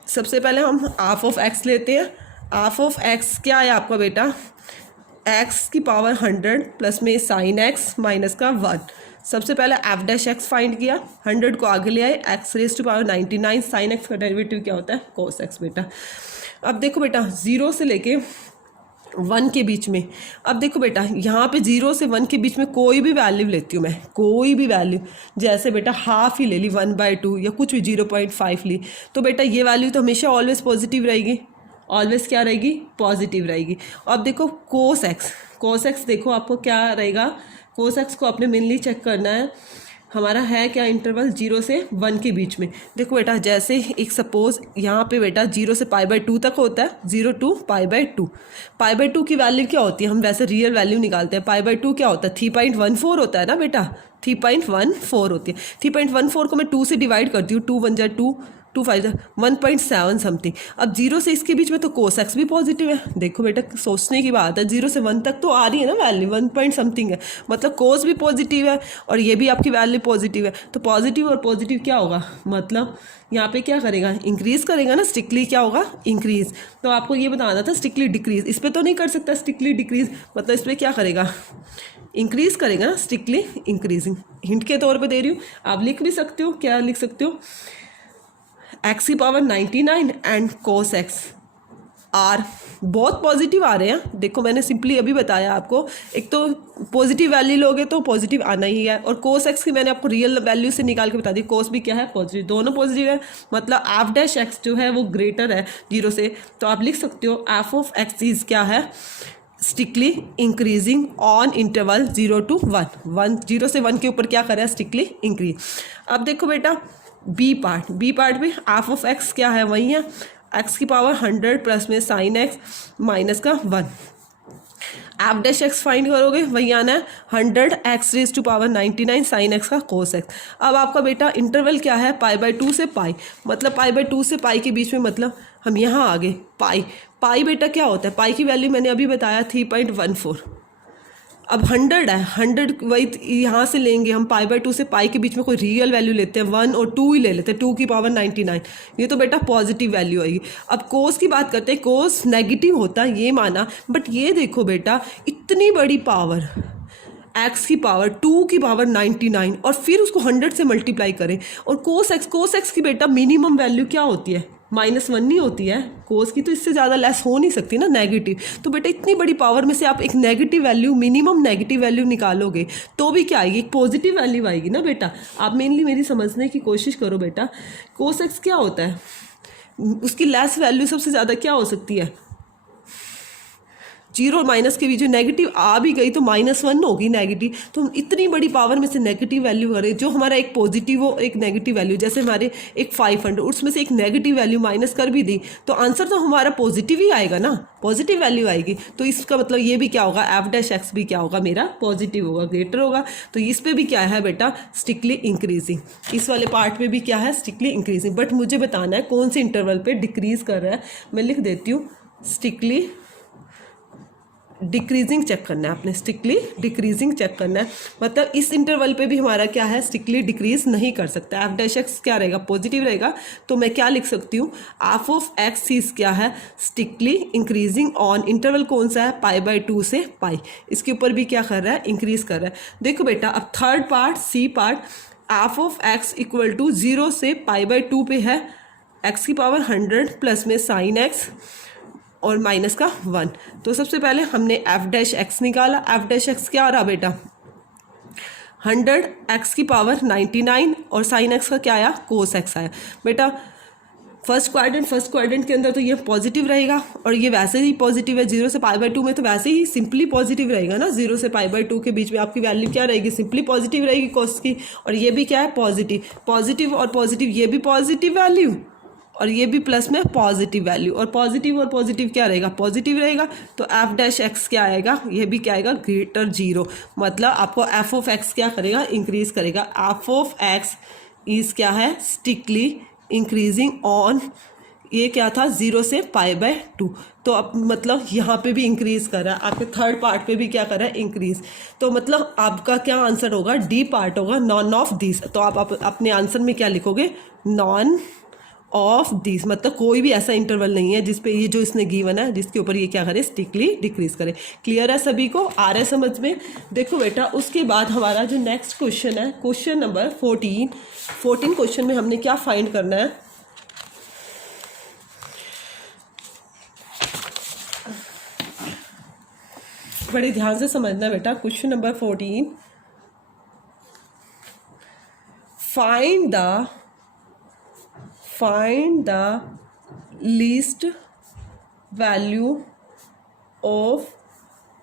सबसे पहले हम f(x) लेते हैं, f(x) क्या है आपका बेटा, x⁻100 प्लस में sin x माइनस का 1। सबसे पहले f'(x) फाइंड किया, 100 को आगे ले आए, x⁻99 sin x का डेरिवेटिव क्या होता है, cos x बेटा। अब देखो बेटा 0 से लेके 1 के बीच में, अब देखो बेटा यहाँ पे 0 से 1 के बीच में कोई भी वैल्यू लेती हूँ मैं, कोई भी वैल्यू, जैसे बेटा हाफ ही ले ली 1/2 या कुछ भी 0.5 ली, तो बेटा ये वैल्यू तो हमेशा ऑलवेज पॉजिटिव रहेगी, ऑलवेज क्या रहेगी, पॉजिटिव रहेगी। अब देखो cos x देखो आपको क्या रहेगा, cos x को आपने मेनली चेक करना है, हमारा है क्या इंटरवल 0 से 1 के बीच में। देखो बेटा जैसे एक सपोज यहाँ पे बेटा 0 से π/2 तक होता है, 0 to π/2 की वैल्यू क्या होती है, हम वैसे रियल वैल्यू निकालते हैं, π/2 क्या होता है, 3.14 होता है ना बेटा, 3.14 होती है। 3.14 को मैं 2 से डिवाइड करती हूँ, 2 1 जा 2, 2 5 जा 1.7 समथिंग। अब 0 से इसके बीच में तो cos x भी पॉजिटिव है, देखो बेटा सोचने की बात है, 0 से 1 तक तो आ रही है ना वैल्यू, 1 पॉइंट समथिंग है, मतलब cos भी पॉजिटिव है और ये भी आपकी वैल्यू पॉजिटिव है, तो पॉजिटिव और पॉजिटिव क्या होगा, मतलब यहाँ पे क्या करेगा, इंक्रीज़ करेगा ना, स्ट्रिक्टली क्या होगा, इंक्रीज़। तो आपको ये बताना था स्ट्रिक्टली डिक्रीज़, इस पर तो नहीं कर सकता स्ट्रिक्टली डिक्रीज़, मतलब इस पर क्या करेगा, इंक्रीज़ करेगा ना, स्ट्रिक्टली इंक्रीजिंग। हिंट के तौर पे दे रही हूँ, आप लिख भी सकते हो, क्या लिख सकते हो, x⁻99 and cos x are बहुत पॉजिटिव आ रहे हैं। देखो मैंने सिंपली अभी बताया आपको, एक तो पॉजिटिव वैल्यू लोगे तो पॉजिटिव आना ही है, और cos x की मैंने आपको रियल वैल्यू से निकाल के बता दी, cos भी क्या है, पॉजिटिव, दोनों पॉजिटिव है, मतलब f'(x) जो है वो ग्रेटर है 0 से, तो आप लिख सकते हो f(x) इज क्या है, strictly increasing on interval 0 to 1, 0 से 1 के ऊपर क्या कर रहा है, स्ट्रिक्टली इंक्रीज। अब देखो बेटा बी पार्ट में f(x) क्या है, वही है x⁻100 प्लस में sin x माइनस का 1, f'(x) फाइंड करोगे वही आना है 100 x⁻99 sin x का cos x। अब आपका बेटा इंटरवल क्या है, π/2 से पाई, मतलब π/2 से पाई के बीच में, मतलब हम यहाँ आगे पाई बेटा क्या होता है, पाई की वैल्यू मैंने अभी बताया 3.14, अब 100 है, 100 वही यहाँ से लेंगे हम, पाई/2 से पाई के बीच में कोई रियल वैल्यू लेते हैं, 1 और 2 ही ले लेते हैं, 2 की पावर 99, ये तो बेटा पॉजिटिव वैल्यू आएगी। अब कोस की बात करते हैं, कोस नेगेटिव होता है ये माना, बट ये देखो बेटा इतनी बड़ी पावर एक्स की पावर 2 की पावर 99 और फिर उसको 100 से मल्टीप्लाई करें, और कोस एक्स की बेटा मिनिमम वैल्यू क्या होती है, -1 नहीं होती है, कोस की तो इससे ज़्यादा लेस हो नहीं सकती ना नेगेटिव। तो बेटा इतनी बड़ी पावर में से आप एक negative value, minimum negative value निकालोगे तो भी क्या आएगी, एक पॉजिटिव वैल्यू आएगी ना बेटा। आप मेनली मेरी समझने की कोशिश करो बेटा, कोस एक्स क्या होता है, उसकी लेस वैल्यू सबसे ज़्यादा क्या हो सकती है, 0 और माइनस के बीच में नेगेटिव आ भी गई तो -1 होगी नेगेटिव। तो हम इतनी बड़ी पावर में से नेगेटिव वैल्यू करें, जो हमारा एक पॉजिटिव हो एक नेगेटिव वैल्यू, जैसे हमारे एक 500 उसमें से एक नेगेटिव वैल्यू माइनस कर भी दी तो आंसर तो हमारा पॉजिटिव ही आएगा ना, पॉजिटिव वैल्यू आएगी। तो इसका मतलब ये भी क्या होगा, f' भी क्या होगा, मेरा पॉजिटिव होगा, ग्रेटर होगा। तो इस पर भी क्या है बेटा, स्ट्रिक्टली इंक्रीजिंग। इस वाले पार्ट में भी क्या है, स्ट्रिक्टली इंक्रीजिंग। बट मुझे बताना है कौन से इंटरवल पे डिक्रीज कर रहा है। मैं लिख देती हूँ, स्ट्रिक्टली डिक्रीजिंग चेक करना है आपने, स्ट्रिक्टली डिक्रीजिंग चेक करना है। मतलब इस इंटरवल पे भी हमारा क्या है, स्ट्रिक्टली डिक्रीज नहीं कर सकता। f' क्या रहेगा, पॉजिटिव रहेगा। तो मैं क्या लिख सकती हूँ, f(x) इज क्या है, स्ट्रिक्टली इंक्रीजिंग ऑन इंटरवल कौन सा है, पाई/2 से पाई। इसके ऊपर भी क्या कर रहा है, इंक्रीज कर रहा है। देखो बेटा अब third part, C part, f(x) = 0 से पाई/2 पे है, x की पावर 100 प्लस में sin x और माइनस का 1। तो सबसे पहले हमने f' निकाला। f' क्या आ रहा बेटा, 100, x की पावर 99 और sin x का क्या आया, cos x आया। बेटा फर्स्ट क्वाड्रेंट के अंदर तो ये पॉजिटिव रहेगा, और ये वैसे ही पॉजिटिव है। 0 से पाई/2 में तो वैसे ही सिंपली पॉजिटिव रहेगा ना, 0 से पाई/2 के बीच में आपकी वैल्यू क्या रहेगी, सिंपली पॉजिटिव रहेगी कॉस की। और ये भी क्या है, पॉजिटिव और पॉजिटिव, ये भी पॉजिटिव वैल्यू और ये भी प्लस में पॉजिटिव वैल्यू, और पॉजिटिव क्या रहेगा, पॉजिटिव रहेगा। तो f' क्या आएगा, ये भी क्या आएगा, ग्रेटर 0। मतलब आपको f(x) क्या करेगा, इंक्रीज करेगा। f(x) इज क्या है, स्ट्रिक्टली इंक्रीजिंग ऑन, ये क्या था, 0 से पाई/2। तो अब मतलब यहाँ पे भी इंक्रीज कर रहा है, आपके थर्ड पार्ट पे भी क्या कर रहा है, इंक्रीज। तो मतलब आपका क्या आंसर होगा, डी पार्ट होगा, नॉन ऑफ दिस। तो आप अपने आंसर में क्या लिखोगे, नॉन ऑफ दिस। मतलब कोई भी ऐसा इंटरवल नहीं है जिसपे ये जो इसने गिवन है जिसके ऊपर ये क्या करे, स्ट्रिक्टली डिक्रीज करे। क्लियर है सभी को, आ रहा है समझ में। देखो बेटा उसके बाद हमारा जो नेक्स्ट क्वेश्चन है, क्वेश्चन नंबर 14 क्वेश्चन में हमने क्या फाइंड करना है, बड़े ध्यान से समझना बेटा। Question number 14, find the least value of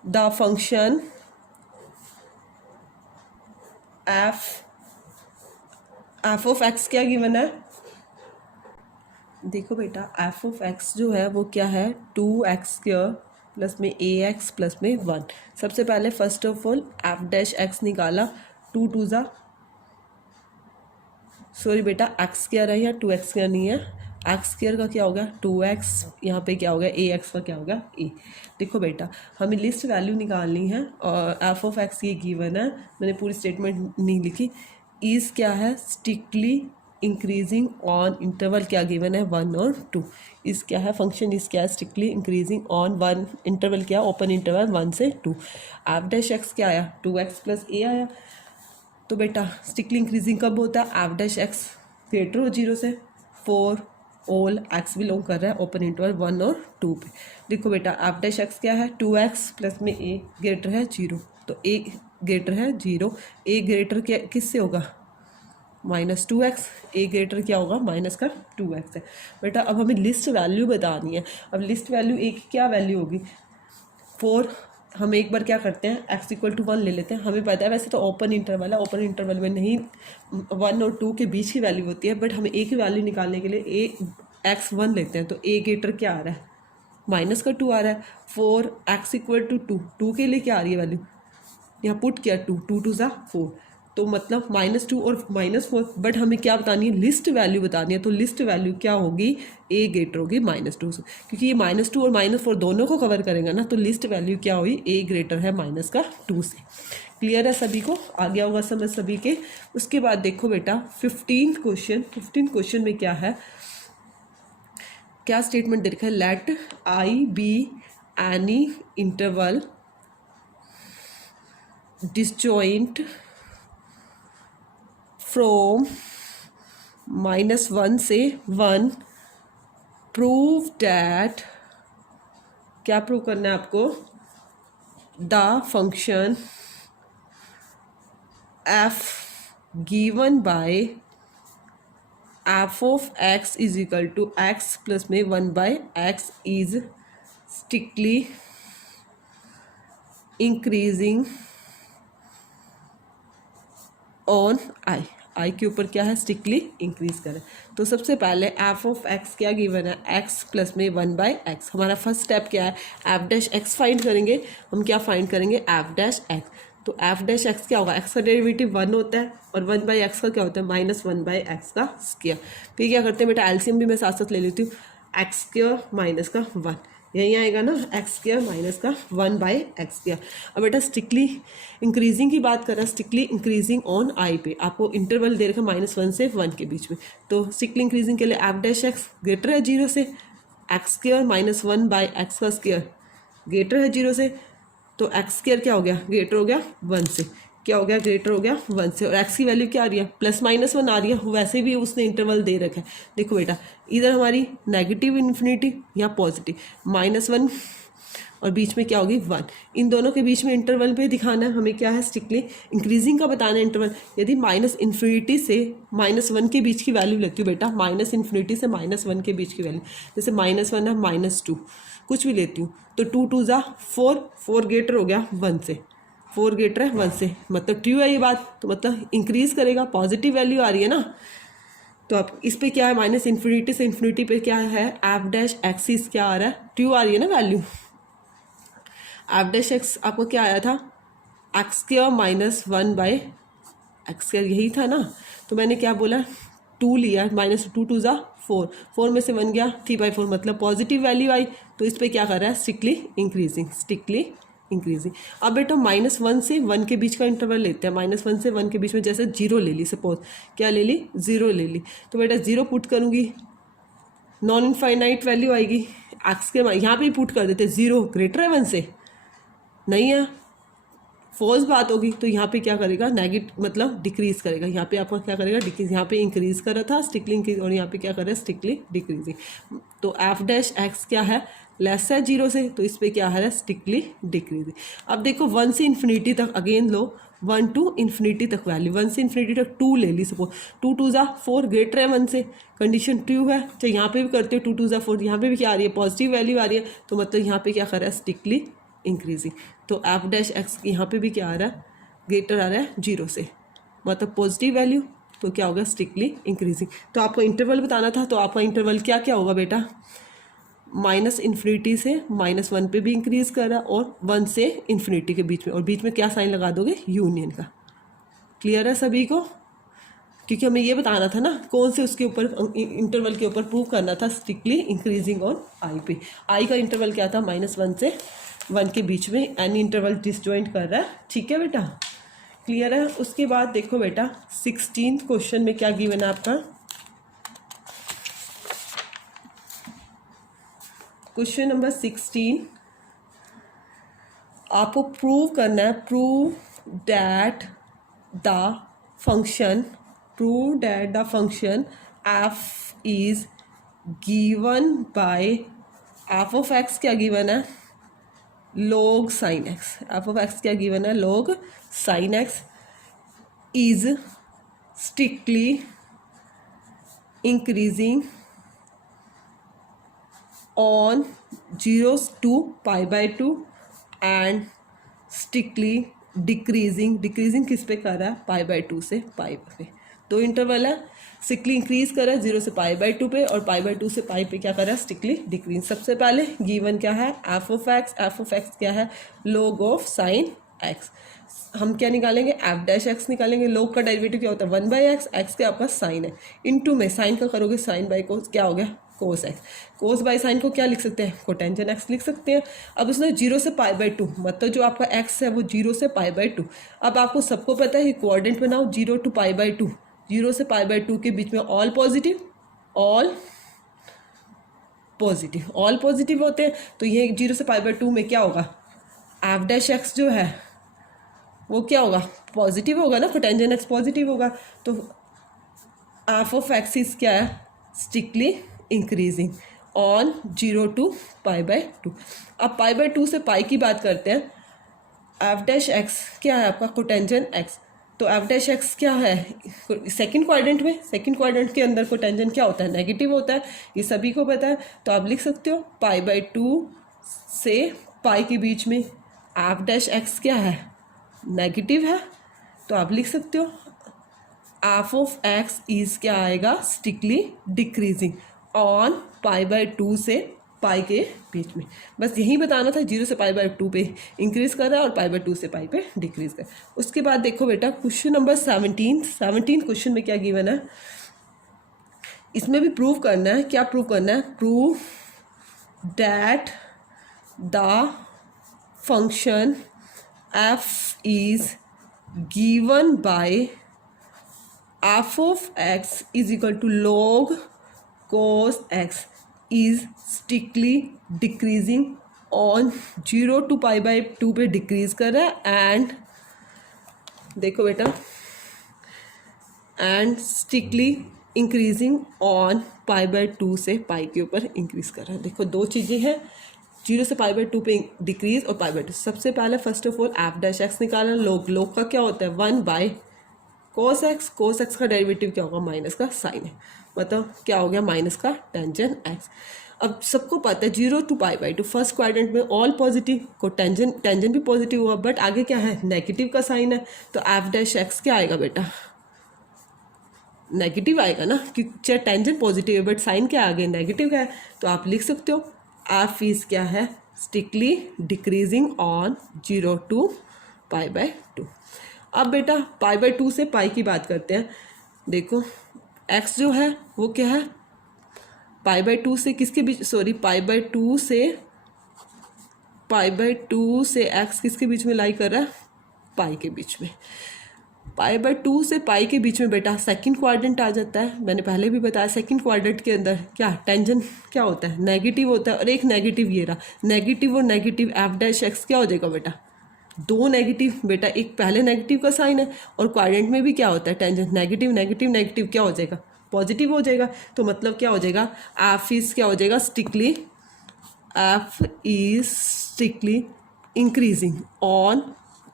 the function f of x क्या गिवन है। देखो बेटा f(x) जो है वो क्या है, 2x² प्लस में ax प्लस में 1। सबसे पहले फर्स्ट ऑफ ऑल f' निकाला, 2 2 ज़ा, सॉरी बेटा x² है या 2x² नहीं है, x² का क्या होगा 2x, यहाँ पे क्या होगा ax का क्या होगा a। देखो बेटा हमें लिस्ट वैल्यू निकालनी है और f(x) ये गिवन है, मैंने पूरी स्टेटमेंट नहीं लिखी। इज़ क्या है, स्ट्रिक्टली इंक्रीजिंग ऑन इंटरवल क्या गिवन है, 1 और 2। इस क्या है, फंक्शन इस क्या है, स्ट्रिक्टली इंक्रीजिंग ऑन 1 इंटरवल क्या, ओपन इंटरवल 1 से 2। f' क्या आया, 2x प्लस a आया। तो बेटा स्ट्रिक्टली इंक्रीजिंग कब होता है, f' ग्रेटर हो 0 से, फॉर ऑल x बिलोंग कर रहा है ओपन इंटरवल 1 और 2 पे। देखो बेटा f' क्या है, 2x प्लस में a ग्रेटर है 0, तो a ग्रेटर है 0, a ग्रेटर क्या किससे होगा, -2x, a ग्रेटर क्या होगा, माइनस का 2x है। बेटा अब हमें लिस्ट वैल्यू बतानी है। अब लिस्ट वैल्यू a की क्या वैल्यू होगी, 4। हम एक बार क्या करते हैं, x = 1 ले लेते हैं। हमें पता है वैसे तो ओपन इंटरवल है, ओपन इंटरवल में नहीं 1 और 2 के बीच की वैल्यू होती है, बट हमें a की वैल्यू निकालने के लिए x1 लेते हैं। तो a ग्रेटर क्या आ रहा है, माइनस का 2 आ रहा है। 4x = 2, 2 के लिए क्या आ रही है वैल्यू, यहाँ पुट किया 2 2 2 ज़ा 4, तो मतलब -2 और -4, बट हमें क्या बतानी है, लिस्ट वैल्यू बतानी है। तो लिस्ट वैल्यू क्या होगी, ए ग्रेटर होगी -2 से, क्योंकि ये -2 और -4 दोनों को कवर करेगा ना। तो लिस्ट वैल्यू क्या हुई, ए ग्रेटर है -2 से। क्लियर है सभी को, आ गया होगा समझ सभी के। उसके बाद देखो बेटा 15 क्वेश्चन में क्या है, क्या स्टेटमेंट दे रखा है, let I be any interval disjoint from -1 से 1, प्रूव डैट, क्या प्रूव करना है आपको, the function f given by f of x is equal to x plus में 1/x is strictly increasing on I के ऊपर क्या है, स्ट्रिक्टली इंक्रीज करें। तो सबसे पहले एफ ऑफ एक्स क्या गिवन है, एक्स प्लस में 1/x। हमारा फर्स्ट स्टेप क्या है, एफ डैश एक्स फाइंड करेंगे। हम क्या फाइंड करेंगे, एफ डैश एक्स। तो एफ डैश एक्स क्या होगा, एक्स का डेरिवेटिव 1 होता है और 1/x का क्या होता है, -1/x का स्क्वायर। फिर क्या करते हैं बेटा, एलसीएम भी मैं साथ साथ ले लेती हूँ, एक्स स्क्वायर माइनस का 1, यही आएगा ना, एक्स स्क्वायर माइनस का 1/x स्क्वायर। अब बेटा स्ट्रिक्टली इंक्रीजिंग की बात कर रहा है, स्ट्रिक्टली इंक्रीजिंग ऑन आई पे आपको इंटरवल दे रखा है -1 से 1 के बीच में। तो स्ट्रिक्टली इंक्रीजिंग के लिए एफ डैश एक्स ग्रेटर है 0 से, एक्स स्क्वायर -1/x का स्क्वायर ग्रेटर है 0 से। तो एक्स स्क्वायर क्या हो गया, ग्रेटर हो गया 1 से, क्या हो गया, ग्रेटर हो गया 1 से। और एक्स की वैल्यू क्या आ रही है, +-1 आ रही है। वैसे भी उसने इंटरवल दे रखा है, देखो बेटा इधर हमारी नेगेटिव इन्फिनिटी या पॉजिटिव, -1 और बीच में क्या होगी 1। इन दोनों के बीच में इंटरवल पे दिखाना है हमें, क्या है, स्ट्रिक्टली इंक्रीजिंग का बताना है इंटरवल। यदि -इन्फिनिटी से -1 के बीच की वैल्यू लेती हूँ बेटा, -इन्फिनिटी से -1 के बीच की वैल्यू, जैसे -1 है -2 कुछ भी लेती हूँ, तो 2 2 ज़ा 4, 4 ग्रेटर हो गया 1 से, 4 ग्रेटर है 1 से, मतलब ट्रू है ये बात, तो मतलब इंक्रीज करेगा, पॉजिटिव वैल्यू आ रही है ना। तो अब इस पे क्या है, -इन्फिनिटी से इन्फिनिटी पे क्या है, एफ डैश एक्सिस क्या आ रहा है, ट्रू आ रही है ना वैल्यू। एफ डैश एक्स आपको क्या आया था, एक्स स्क्वायर -1/x स्क्वायर, यही था ना। तो मैंने क्या बोला, 2 लिया, -2 2 ज़ा 4, 4 में से 1 गया 3/4, मतलब पॉजिटिव वैल्यू आई। तो इस पर क्या कर रहा है, स्ट्रिक्टली इंक्रीजिंग, स्ट्रिक्टली इंक्रीजिंग। अब बेटा -1 से 1 के बीच का इंटरवल लेते हैं, -1 से 1 के बीच में जैसे 0 ले ली, सपोज क्या ले ली, 0 ले ली। तो बेटा 0 पुट करूँगी, नॉन इनफाइनाइट वैल्यू आएगी। एक्स के यहाँ पे पुट कर देते, 0 ग्रेटर है 1 से, नहीं है, फॉल्स बात होगी। तो यहाँ पे क्या करेगा, नेगेटिव मतलब डिक्रीज करेगा। यहाँ पे आपका क्या करेगा, डिक्रीज, यहाँ पे इंक्रीज कर रहा था स्ट्रिक्टली इंक्रीज, और यहाँ पे क्या कर रहा है, स्ट्रिक्टली डिक्रीजिंग। तो एफ डैश एक्स क्या है, लेस है 0 से, तो इस पर क्या है, स्ट्रिक्टली डिक्रीजिंग। अब देखो 1 से इन्फिनिटी तक अगेन लो, 1 to इन्फिनिटी तक वैल्यू, 1 से इन्फिनिटी तक 2 ले ली, सपोज 2 2 ज़ा 4 ग्रेटर है 1 से, कंडीशन ट्रू है। चाहे यहाँ पे भी करते हो 2 2 ज़ा 4, यहाँ पे भी क्या आ रही है, पॉजिटिव वैल्यू आ रही है, तो मतलब यहाँ पे क्या कर रहा है, स्ट्रिक्टली इंक्रीजिंग। तो एफ डैश एक्स यहाँ पे भी क्या आ रहा है, ग्रेटर आ रहा है 0 से, मतलब पॉजिटिव वैल्यू, तो क्या होगा, स्ट्रिक्टली इंक्रीजिंग। तो आपको इंटरवल बताना था, तो आपका इंटरवल क्या क्या होगा बेटा, -इन्फिनिटी से -1 पे भी इंक्रीज कर रहा है, और 1 से इन्फिनिटी के बीच में, और बीच में क्या साइन लगा दोगे, यूनियन का। क्लियर है सभी को, क्योंकि हमें ये बताना था ना कौन से उसके ऊपर इंटरवल के ऊपर प्रूव करना था, स्ट्रिक्टली इंक्रीजिंग ऑन आई पे। आई का इंटरवल क्या था, -1 से 1 के बीच में, एनी इंटरवल डिसजॉइंट कर रहा है, ठीक है बेटा, क्लियर है। उसके बाद देखो बेटा 16 क्वेश्चन में क्या गिवन है आपका, क्वेश्चन नंबर 16 आपको प्रूव करना है, prove that the function f is given by f of x, क्या गिवन है, log sin x, f of x क्या गिवन है, log sin x is strictly increasing on 0 to π/2 and strictly decreasing किस पे कर रहा है, π/2 से π पे। दो इंटरवल है, स्ट्रिक्टली इंक्रीज कर रहा है 0 से π/2 पे, और π/2 से π पे क्या कर रहा है, स्ट्रिक्टली डिक्रीज। सबसे पहले गिवन क्या है, एफ ऑफ एक्स क्या है, log ऑफ साइन एक्स। हम क्या निकालेंगे, एफ डैश एक्स निकालेंगे। लोग का डेरिवेटिव क्या होता है, 1/x, एक्स के आपका साइन है, इनटू में साइन का करोगे साइन बाई कोस, क्या हो गया cos x. Cos by sine को क्या लिख सकते हैं, कोटेंजेंट एक्स लिख सकते हैं। अब उसने 0 से π/2, मतलब जो आपका एक्स है वो 0 से π/2। अब आपको सबको पता है कि कोऑर्डिनेट बनाओ 0 to π/2, 0 से π/2 के बीच में all positive, all positive, all positive होते हैं। तो ये 0 से π/2 में क्या होगा, एफ डैश एक्स जो है वो क्या होगा, पॉजिटिव होगा ना, कोटेंजेंट एक्स पॉजिटिव होगा। तो एफ ऑफ एक्स इज क्या है, स्ट्रिक्टली इंक्रीजिंग ऑन 0 to π/2। अब π/2 से पाई की बात करते हैं। एफ डैश एक्स क्या है आपका, कोटेंजेंट एक्स। तो एफ डैश एक्स क्या है, सेकंड क्वाड्रेंट में, सेकंड क्वाड्रेंट के अंदर कोटेंजेंट क्या होता है, नेगेटिव होता है, ये सभी को पता है। तो आप लिख सकते हो π/2 से पाई के बीच में एफ डैश एक्स क्या है, नेगेटिव है। तो आप लिख सकते हो एफ ऑफ एक्स इज क्या आएगा, स्ट्रिक्टली डिक्रीजिंग ऑन π/2 से पाई के बीच में। बस यही बताना था, 0 से π/2 पे इंक्रीज कर रहा है और π/2 से पाई पे डिक्रीज कर। उसके बाद देखो बेटा क्वेश्चन नंबर 17 क्वेश्चन में क्या गिवन है, इसमें भी प्रूव करना है। क्या प्रूव करना है, prove that the function f is given by f of x is equal to log cos x is strictly decreasing on 0 to π/2 पे डिक्रीज कर रहा है, एंड देखो बेटा एंड स्ट्रिक्टली इंक्रीजिंग ऑन π/2 से पाई के ऊपर इंक्रीज कर रहा है। देखो दो चीज़ें हैं, 0 से π/2 पे डिक्रीज और π/2। सबसे पहले first of all F dash x निकालना। लोग का क्या होता है, 1/cos x, cos x का डेरिवेटिव क्या होगा, माइनस का साइन है, मतलब क्या हो गया माइनस का टेंजेंट एक्स। अब सबको पता है 0 to π/2 फर्स्ट क्वाड्रेंट में ऑल पॉजिटिव, को टेंजेंट भी पॉजिटिव हुआ, बट आगे क्या है, नेगेटिव का साइन है। तो एफ डैश एक्स क्या आएगा बेटा, नेगेटिव आएगा ना, क्योंकि चाहे टेंजेंट पॉजिटिव है बट साइन क्या आगे नेगेटिव का है। तो आप लिख सकते हो एफ इज क्या है, स्ट्रिक्टली डिक्रीजिंग ऑन 0 to π/2। अब बेटा π/2 से पाई की बात करते हैं। देखो x जो है वो क्या है, π/2 से किसके बीच, सॉरी π/2 से x किसके बीच में लाई कर रहा है, पाई के बीच में। π/2 से पाई के बीच में बेटा सेकंड क्वाड्रेंट आ जाता है। मैंने पहले भी बताया सेकंड क्वाड्रेंट के अंदर क्या टेंजेंट क्या होता है, नेगेटिव होता है, और एक नेगेटिव ये रहा, नेगेटिव और नेगेटिव एफ डैश एक्स क्या हो जाएगा बेटा, दो नेगेटिव बेटा, एक पहले नेगेटिव का साइन है और क्वाड्रेंट में भी क्या होता है टेंजेंट, नेगेटिव नेगेटिव नेगेटिव क्या हो जाएगा, पॉजिटिव हो जाएगा। तो मतलब क्या हो जाएगा, एफ इज क्या हो जाएगा, स्ट्रिक्टली इंक्रीजिंग ऑन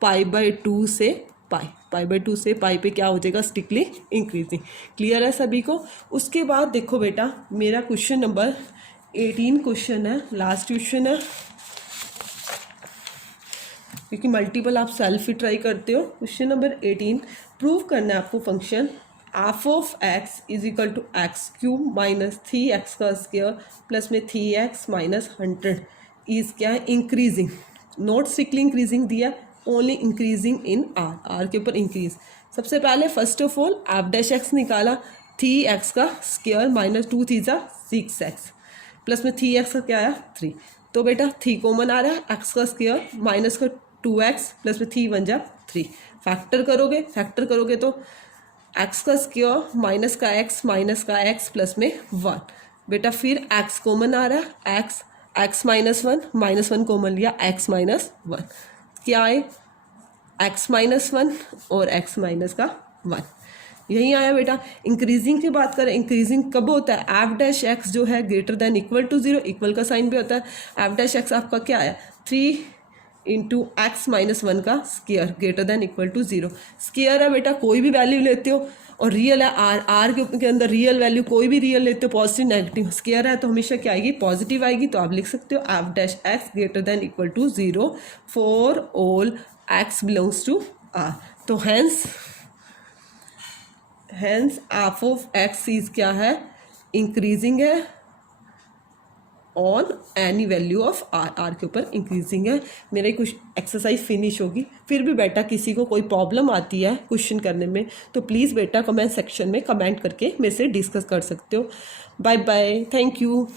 π/2 से पाई, π/2 से पाई पे क्या हो जाएगा, स्ट्रिक्टली इंक्रीजिंग। क्लियर है सभी को। उसके बाद देखो बेटा मेरा क्वेश्चन नंबर 18 क्वेश्चन है, लास्ट क्वेश्चन है, क्योंकि मल्टीपल आप सेल्फ ही ट्राई करते हो। क्वेश्चन नंबर 18 प्रूव करना है आपको function f of x is equal to x³ minus 3x का स्क्वायर प्लस में 3x माइनस 100 इज क्या है, इंक्रीजिंग, नॉट स्ट्रिक्टली इंक्रीजिंग दिया, ओनली इंक्रीजिंग इन आर के ऊपर इंक्रीज। सबसे पहले first of all F dash x निकाला, 3x का स्क्वायर माइनस 2 3 6x प्लस में 3x का क्या आया 3। तो बेटा 3 कॉमन आ रहा है, x का स्क्वायर माइनस का 2x प्लस में 3 1 3। फैक्टर करोगे तो x का स्क्वायर माइनस का x प्लस में 1। बेटा फिर x कॉमन आ रहा है, x माइनस 1 कॉमन लिया, x माइनस 1 क्या आए, x माइनस 1 और x माइनस का 1, यही आया बेटा। इंक्रीजिंग की बात करें, इंक्रीजिंग कब होता है, एफ डैश एक्स जो है greater than equal to 0, equal का साइन भी होता है। एफ डैश एक्स आपका क्या आया, 3 इंटू एक्स माइनस 1 का square greater than equal to 0। Square है बेटा, कोई भी वैल्यू लेते हो, और रियल है आर के अंदर रियल वैल्यू कोई भी रियल लेते हो, पॉजिटिव नेगेटिव, स्क्वायर है तो हमेशा क्या आएगी, पॉजिटिव आएगी। तो आप लिख सकते हो f dash x greater than equal to 0 for all x belongs to R. तो hence f of x is क्या है, इंक्रीजिंग है on any value of R, R के ऊपर इंक्रीजिंग है। मेरी कुछ एक्सरसाइज फिनिश होगी। फिर भी बेटा किसी को कोई प्रॉब्लम आती है क्वेश्चन करने में तो प्लीज़ बेटा कमेंट सेक्शन में कमेंट करके मेरे से डिस्कस कर सकते हो। Bye bye, thank you.